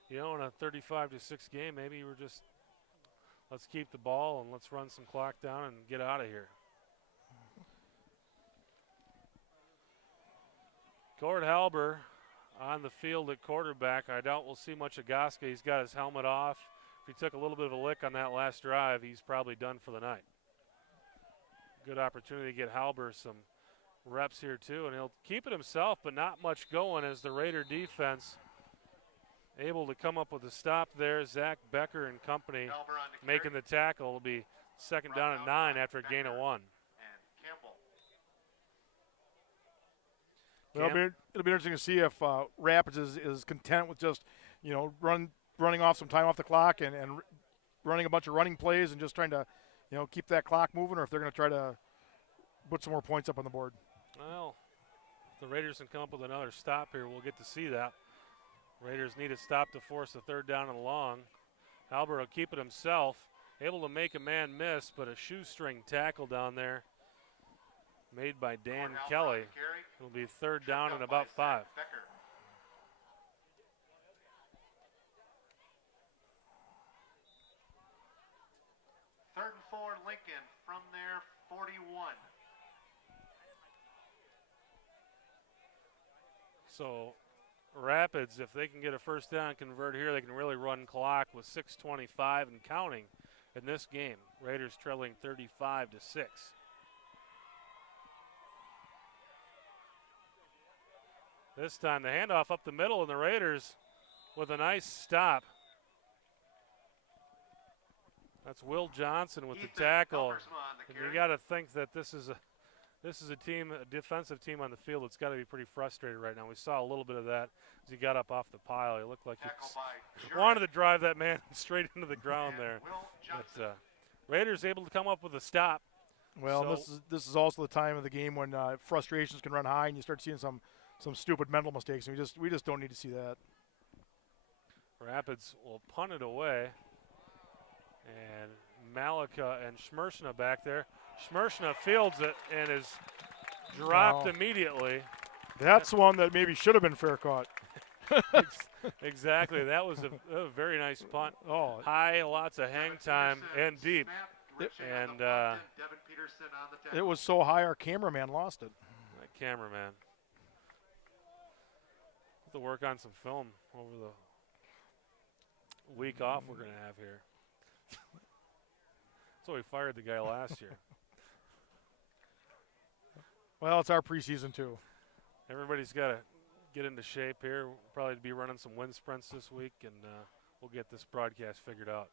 in a 35-6 game, maybe you were just let's keep the ball and let's run some clock down and get out of here. Cord Halber on the field at quarterback. I doubt we'll see much of Goska. He's got his helmet off. If he took a little bit of a lick on that last drive, he's probably done for the night. Good opportunity to get Halber some reps here too, and he'll keep it himself, but not much going as the Raider defense able to come up with a stop there. Zach Becker and company Halber on the making carry. the tackle. Will be 2nd down and 9 after a gain of 1. And Campbell. Well, it'll be interesting to see if Rapids is content with just running off some time off the clock and running a bunch of running plays and just trying to keep that clock moving, or if they're going to try to put some more points up on the board. Well, if the Raiders can come up with another stop here, we'll get to see that. Raiders need a stop to force the 3rd down and long. Halber will keep it himself, able to make a man miss, but a shoestring tackle down there made by Dan Cord Halber Kelly. on the carry. It'll be 3rd down Tripped and up by about 5. Zach Becker. Third and 4, Lincoln from their 41. So Rapids, if they can get a 1st down and convert here, they can really run clock with 6:25 and counting in this game. Raiders trailing 35-6. This time the handoff up the middle, and the Raiders with a nice stop. That's Will Johnson with Ethan the tackle. Helmersma on the And carry. you got to think that this is a team, a defensive team on the field that's got to be pretty frustrated right now. We saw a little bit of that as he got up off the pile. He looked like he Tackle by wanted to drive that man straight into the ground and there. Will Johnson. But Raiders able to come up with a stop. Well, So- this is also the time of the game when frustrations can run high and you start seeing some stupid mental mistakes, and we just don't need to see that. Rapids will punt it away. And Malika and Schmersna back there. Schmersna fields it and is dropped Wow. immediately. That's one that maybe should have been fair caught. Exactly. That was a very nice punt. Oh, High, lots of hang Devin time, Peterson and deep. snapped, Richard on the And, punt, and Devin Peterson on the tackle. it was so high our cameraman lost it. That cameraman. Have to work on some film over the week off we're going to have here. So we fired the guy last year. Well, it's our preseason too. Everybody's got to get into shape here. We'll probably be running some wind sprints this week, and we'll get this broadcast figured out.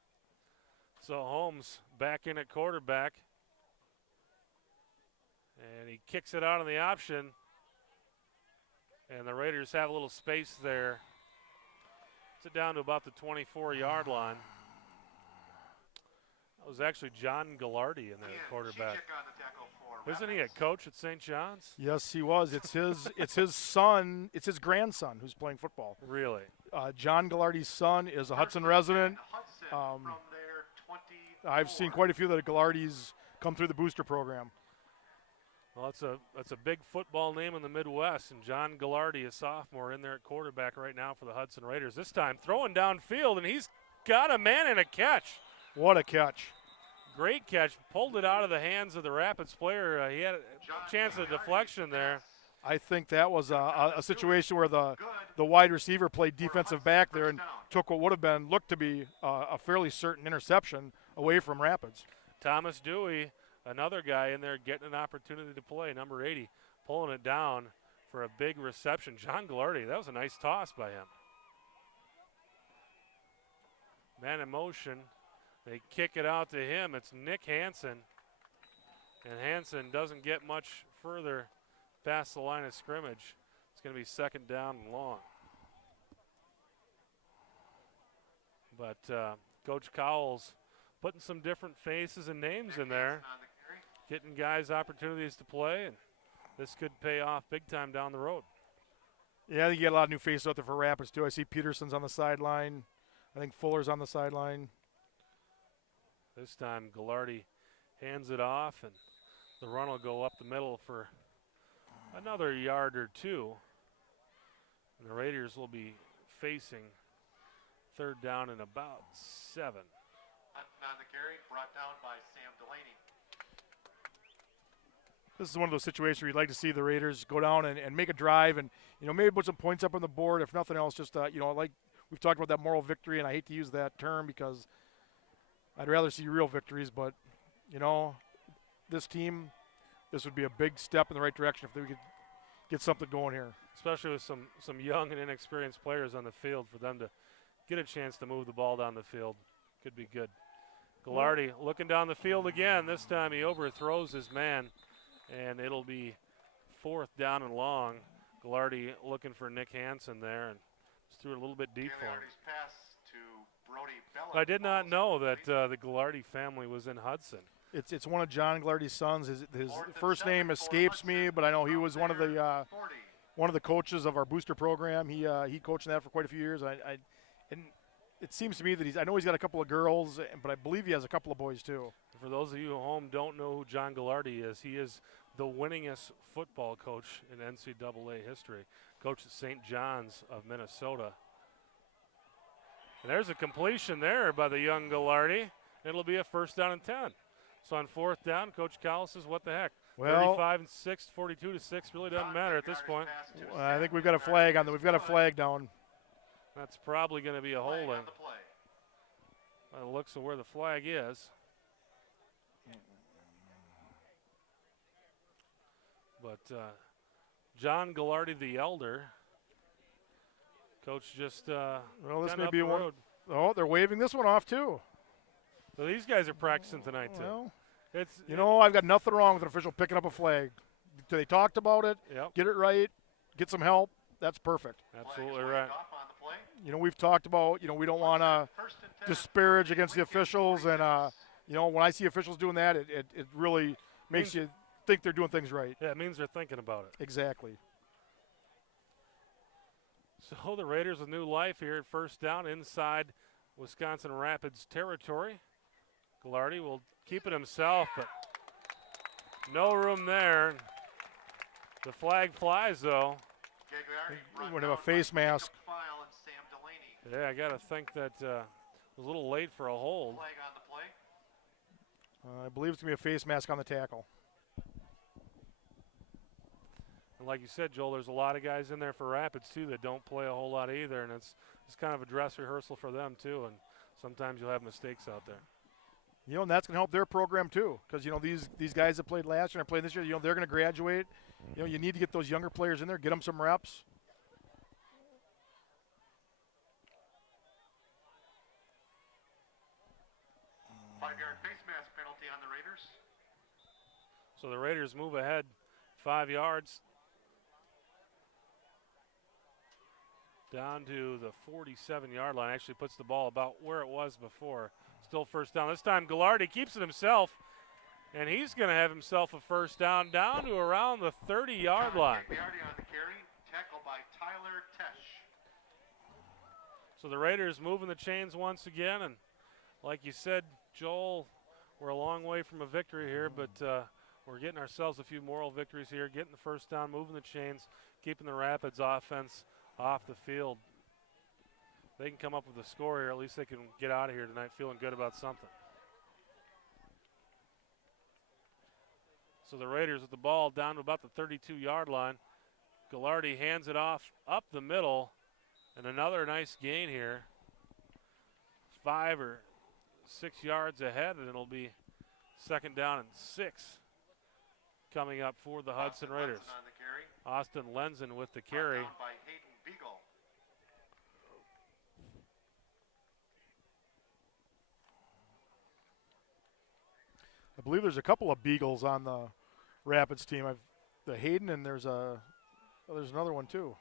So Holmes back in at quarterback. And he kicks it out on the option. And the Raiders have a little space there. It's down to about the 24-yard line. That was actually John Gallardi in there, Ian quarterback. Cicic on the tackle for Isn't he a Rapids. coach at St. John's? Yes, he was. It's his son. It's his grandson who's playing football. Really? John Gallardi's son is a Hudson Third resident. and Hudson Um, from their 24. I've seen quite a few that Gallardi's come through the booster program. Well, that's a big football name in the Midwest, and John Gallardi, a sophomore, in there at quarterback right now for the Hudson Raiders. This time throwing downfield, and he's got a man and a catch. What a catch. Great catch, pulled it out of the hands of the Rapids player. He had a chance of deflection there. I think that was a situation where the wide receiver played defensive back there and took what would have been looked to be a fairly certain interception away from Rapids. Thomas Dewey, another guy in there getting an opportunity to play, number 80, pulling it down for a big reception. John Ghilardi, that was a nice toss by him. Man in motion. They kick it out to him. It's Nick Hansen. And Hansen doesn't get much further past the line of scrimmage. It's going to be second down and long. But Coach Cowles putting some different faces and names in there, getting guys opportunities to play, and this could pay off big time down the road. Yeah, I think you get a lot of new faces out there for Rapids, too. I see Peterson's on the sideline. I think Fuller's on the sideline. This time Ghilardi hands it off, and the run will go up the middle for another yard or two. And the Raiders will be facing third down and about 7. Hudson on the carry, brought down by Sam Delaney. This is one of those situations where you'd like to see the Raiders go down and make a drive and, maybe put some points up on the board. If nothing else, just, like we've talked about that moral victory, and I hate to use that term because I'd rather see real victories, but, this team, this would be a big step in the right direction if they could get something going here. Especially with some young and inexperienced players on the field, for them to get a chance to move the ball down the field. Could be good. Ghilardi looking down the field again. This time he overthrows his man, and it'll be fourth down and long. Ghilardi looking for Nick Hansen there, and just threw it a little bit deep for him. Pass to Brody Bella. I did not know that the Ghilardi family was in Hudson. It's one of John Ghilardi's sons. His first name escapes me, but I know he was one of the coaches of our booster program. He coached in that for quite a few years. And it seems to me that I know he's got a couple of girls, but I believe he has a couple of boys too. For those of you at home don't know who John Ghilardi is, he is the winningest football coach in NCAA history. Coach at St. John's of Minnesota. And there's a completion there by the young Ghilardi. It'll be a first down and 10. So on fourth down, Coach Cowles says, what the heck? Well, 35 and 6, 42 to 6, really doesn't matter at this point. I think we've got a flag on. We've got a flag down. That's probably going to be a holding. By the looks of where the flag is. But John Ghilardi the elder, coach just well, this may up be the one. road. Oh, they're waving this one off too. So these guys are practicing tonight too. Well, It's I've got nothing wrong with an official picking up a flag. They talked about it. Yep. Get it right. Get some help. That's perfect. Absolutely right. We've talked about, we don't want to disparage against the officials. And, when I see officials doing that, it really makes you think they're doing things right. Yeah, it means they're thinking about it. Exactly. So the Raiders with new life here at first down inside Wisconsin Rapids territory. Ghilardi will keep it himself, but no room there. The flag flies, though. We're going to have a face mask. Yeah, I got to think that was a little late for a hold. I believe it's going to be a face mask on the tackle. And like you said, Joel, there's a lot of guys in there for Rapids, too, that don't play a whole lot either, and it's kind of a dress rehearsal for them, too, and sometimes you'll have mistakes out there. And that's going to help their program, too, because, these guys that played last year and played this year, they're going to graduate. You need to get those younger players in there, get them some reps. Five-yard face mask penalty on the Raiders. So the Raiders move ahead 5 yards down to the 47-yard line. Actually puts the ball about where it was before. Still first down. This time Ghilardi keeps it himself, and he's going to have himself a first down to around the 30-yard line. Ghilardi on the carry, tackled by Tyler Tesh. So the Raiders moving the chains once again, and like you said, Joel, we're a long way from a victory here, but we're getting ourselves a few moral victories here, getting the first down, moving the chains, keeping the Rapids offense off the field. They can come up with a score here. At least they can get out of here tonight feeling good about something. So the Raiders with the ball down to about the 32-yard line. Gallardi hands it off up the middle, and another nice gain here. 5 or 6 yards ahead, and it'll be second down and 6 coming up for the Hudson Raiders. Austin Lenzen with the carry. By Hayden Beagle. I believe there's a couple of Beagles on the Rapids team. The Hayden, and there's another one too.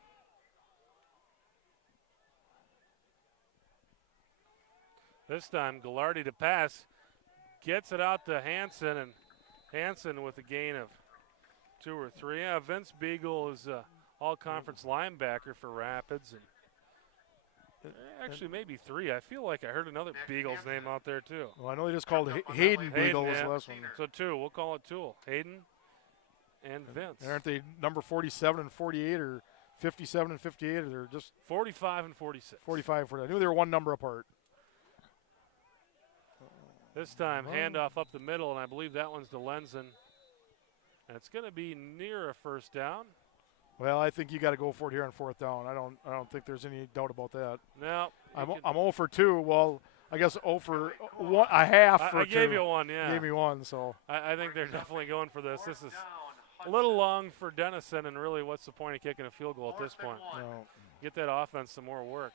This time Gallardi to pass, gets it out to Hansen, and Hansen with a gain of 2 or 3. Yeah, Vince Beagle is all-conference linebacker for Rapids, and actually maybe 3. I feel like I heard another Beagle's name out there too. Well, I know they just called Hayden Beagle was yeah. the last one. So 2, we'll call it 2. Hayden and Vince. And aren't they number 47 and 48 or 57 and 58, or they're just 45 and 46. 45 for that? I knew they were one number apart. This time, handoff up the middle, and I believe that one's to Lenzen. And it's going to be near a first down. Well, I think you got to go for it here on 4th down. I don't think there's any doubt about that. No, I'm 0 for 2. Well, I guess 0 for 1, a half for 2. I gave you one, yeah. Gave me one, so. I think they're definitely going for this. This is a little long for Dennison, and really, what's the point of kicking a field goal at this point? No. Get that offense some more work.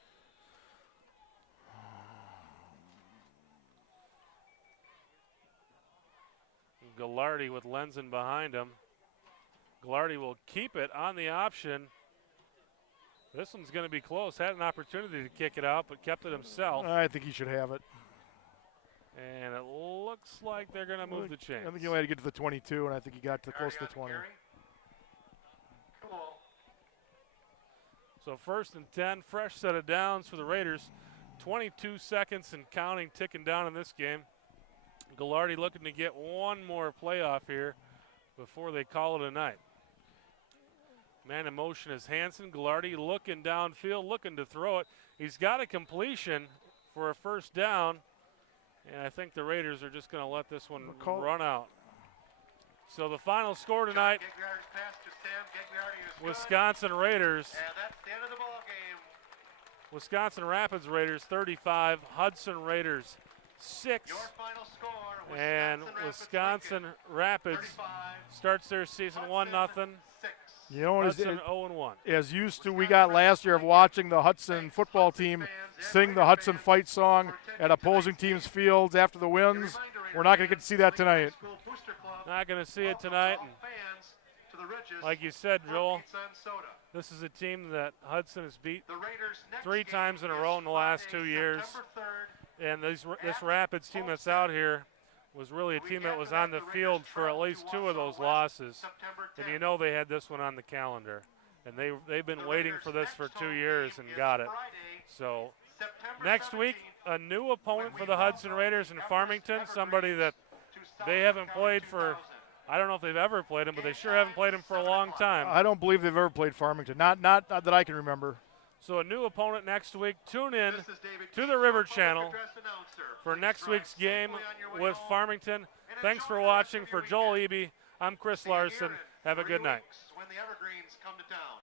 Gallardi with Lenzen behind him. Gallardi will keep it on the option. This one's going to be close. Had an opportunity to kick it out, but kept it himself. I think he should have it. And it looks like they're going to move the chains. I think he only had to get to the 22, and I think he got to close to the 20. Cool. So 1st and 10, fresh set of downs for the Raiders. 22 seconds and counting, ticking down in this game. Gallardi looking to get one more playoff here before they call it a night. Man in motion is Hansen. Gallardi looking downfield, looking to throw it. He's got a completion for a first down, and I think the Raiders are just going to let this one run out. So the final score tonight, Wisconsin Raiders. And that's the end of the ball game. Wisconsin Rapids Raiders 35, Hudson Raiders 6. Your final score, And Wisconsin Rapids 35, starts their season 1-0. 6. You know, Hudson 0-1. as used to we got last year of watching the Hudson football team sing the Hudson fight song at opposing teams' fields after the wins. We're not going to get to see that tonight. Not going to see it tonight. And like you said, Joel, this is a team that Hudson has beat 3 times in a row in the last 2 years. And this Rapids team that's out here was really a team that was on the field for at least 2 of those losses. And you know they had this one on the calendar. And they've been waiting for this for 2 years and got it. So next week, a new opponent for the Hudson Raiders in Farmington, somebody that they haven't played for, I don't know if they've ever played him, but they sure haven't played him for a long time. I don't believe they've ever played Farmington, not that I can remember. So a new opponent next week. Tune in to the River Channel for next week's game with Farmington. Thanks for watching. For Joel Eby, I'm Chris Larson. Have a good night. When the Evergreens come to town.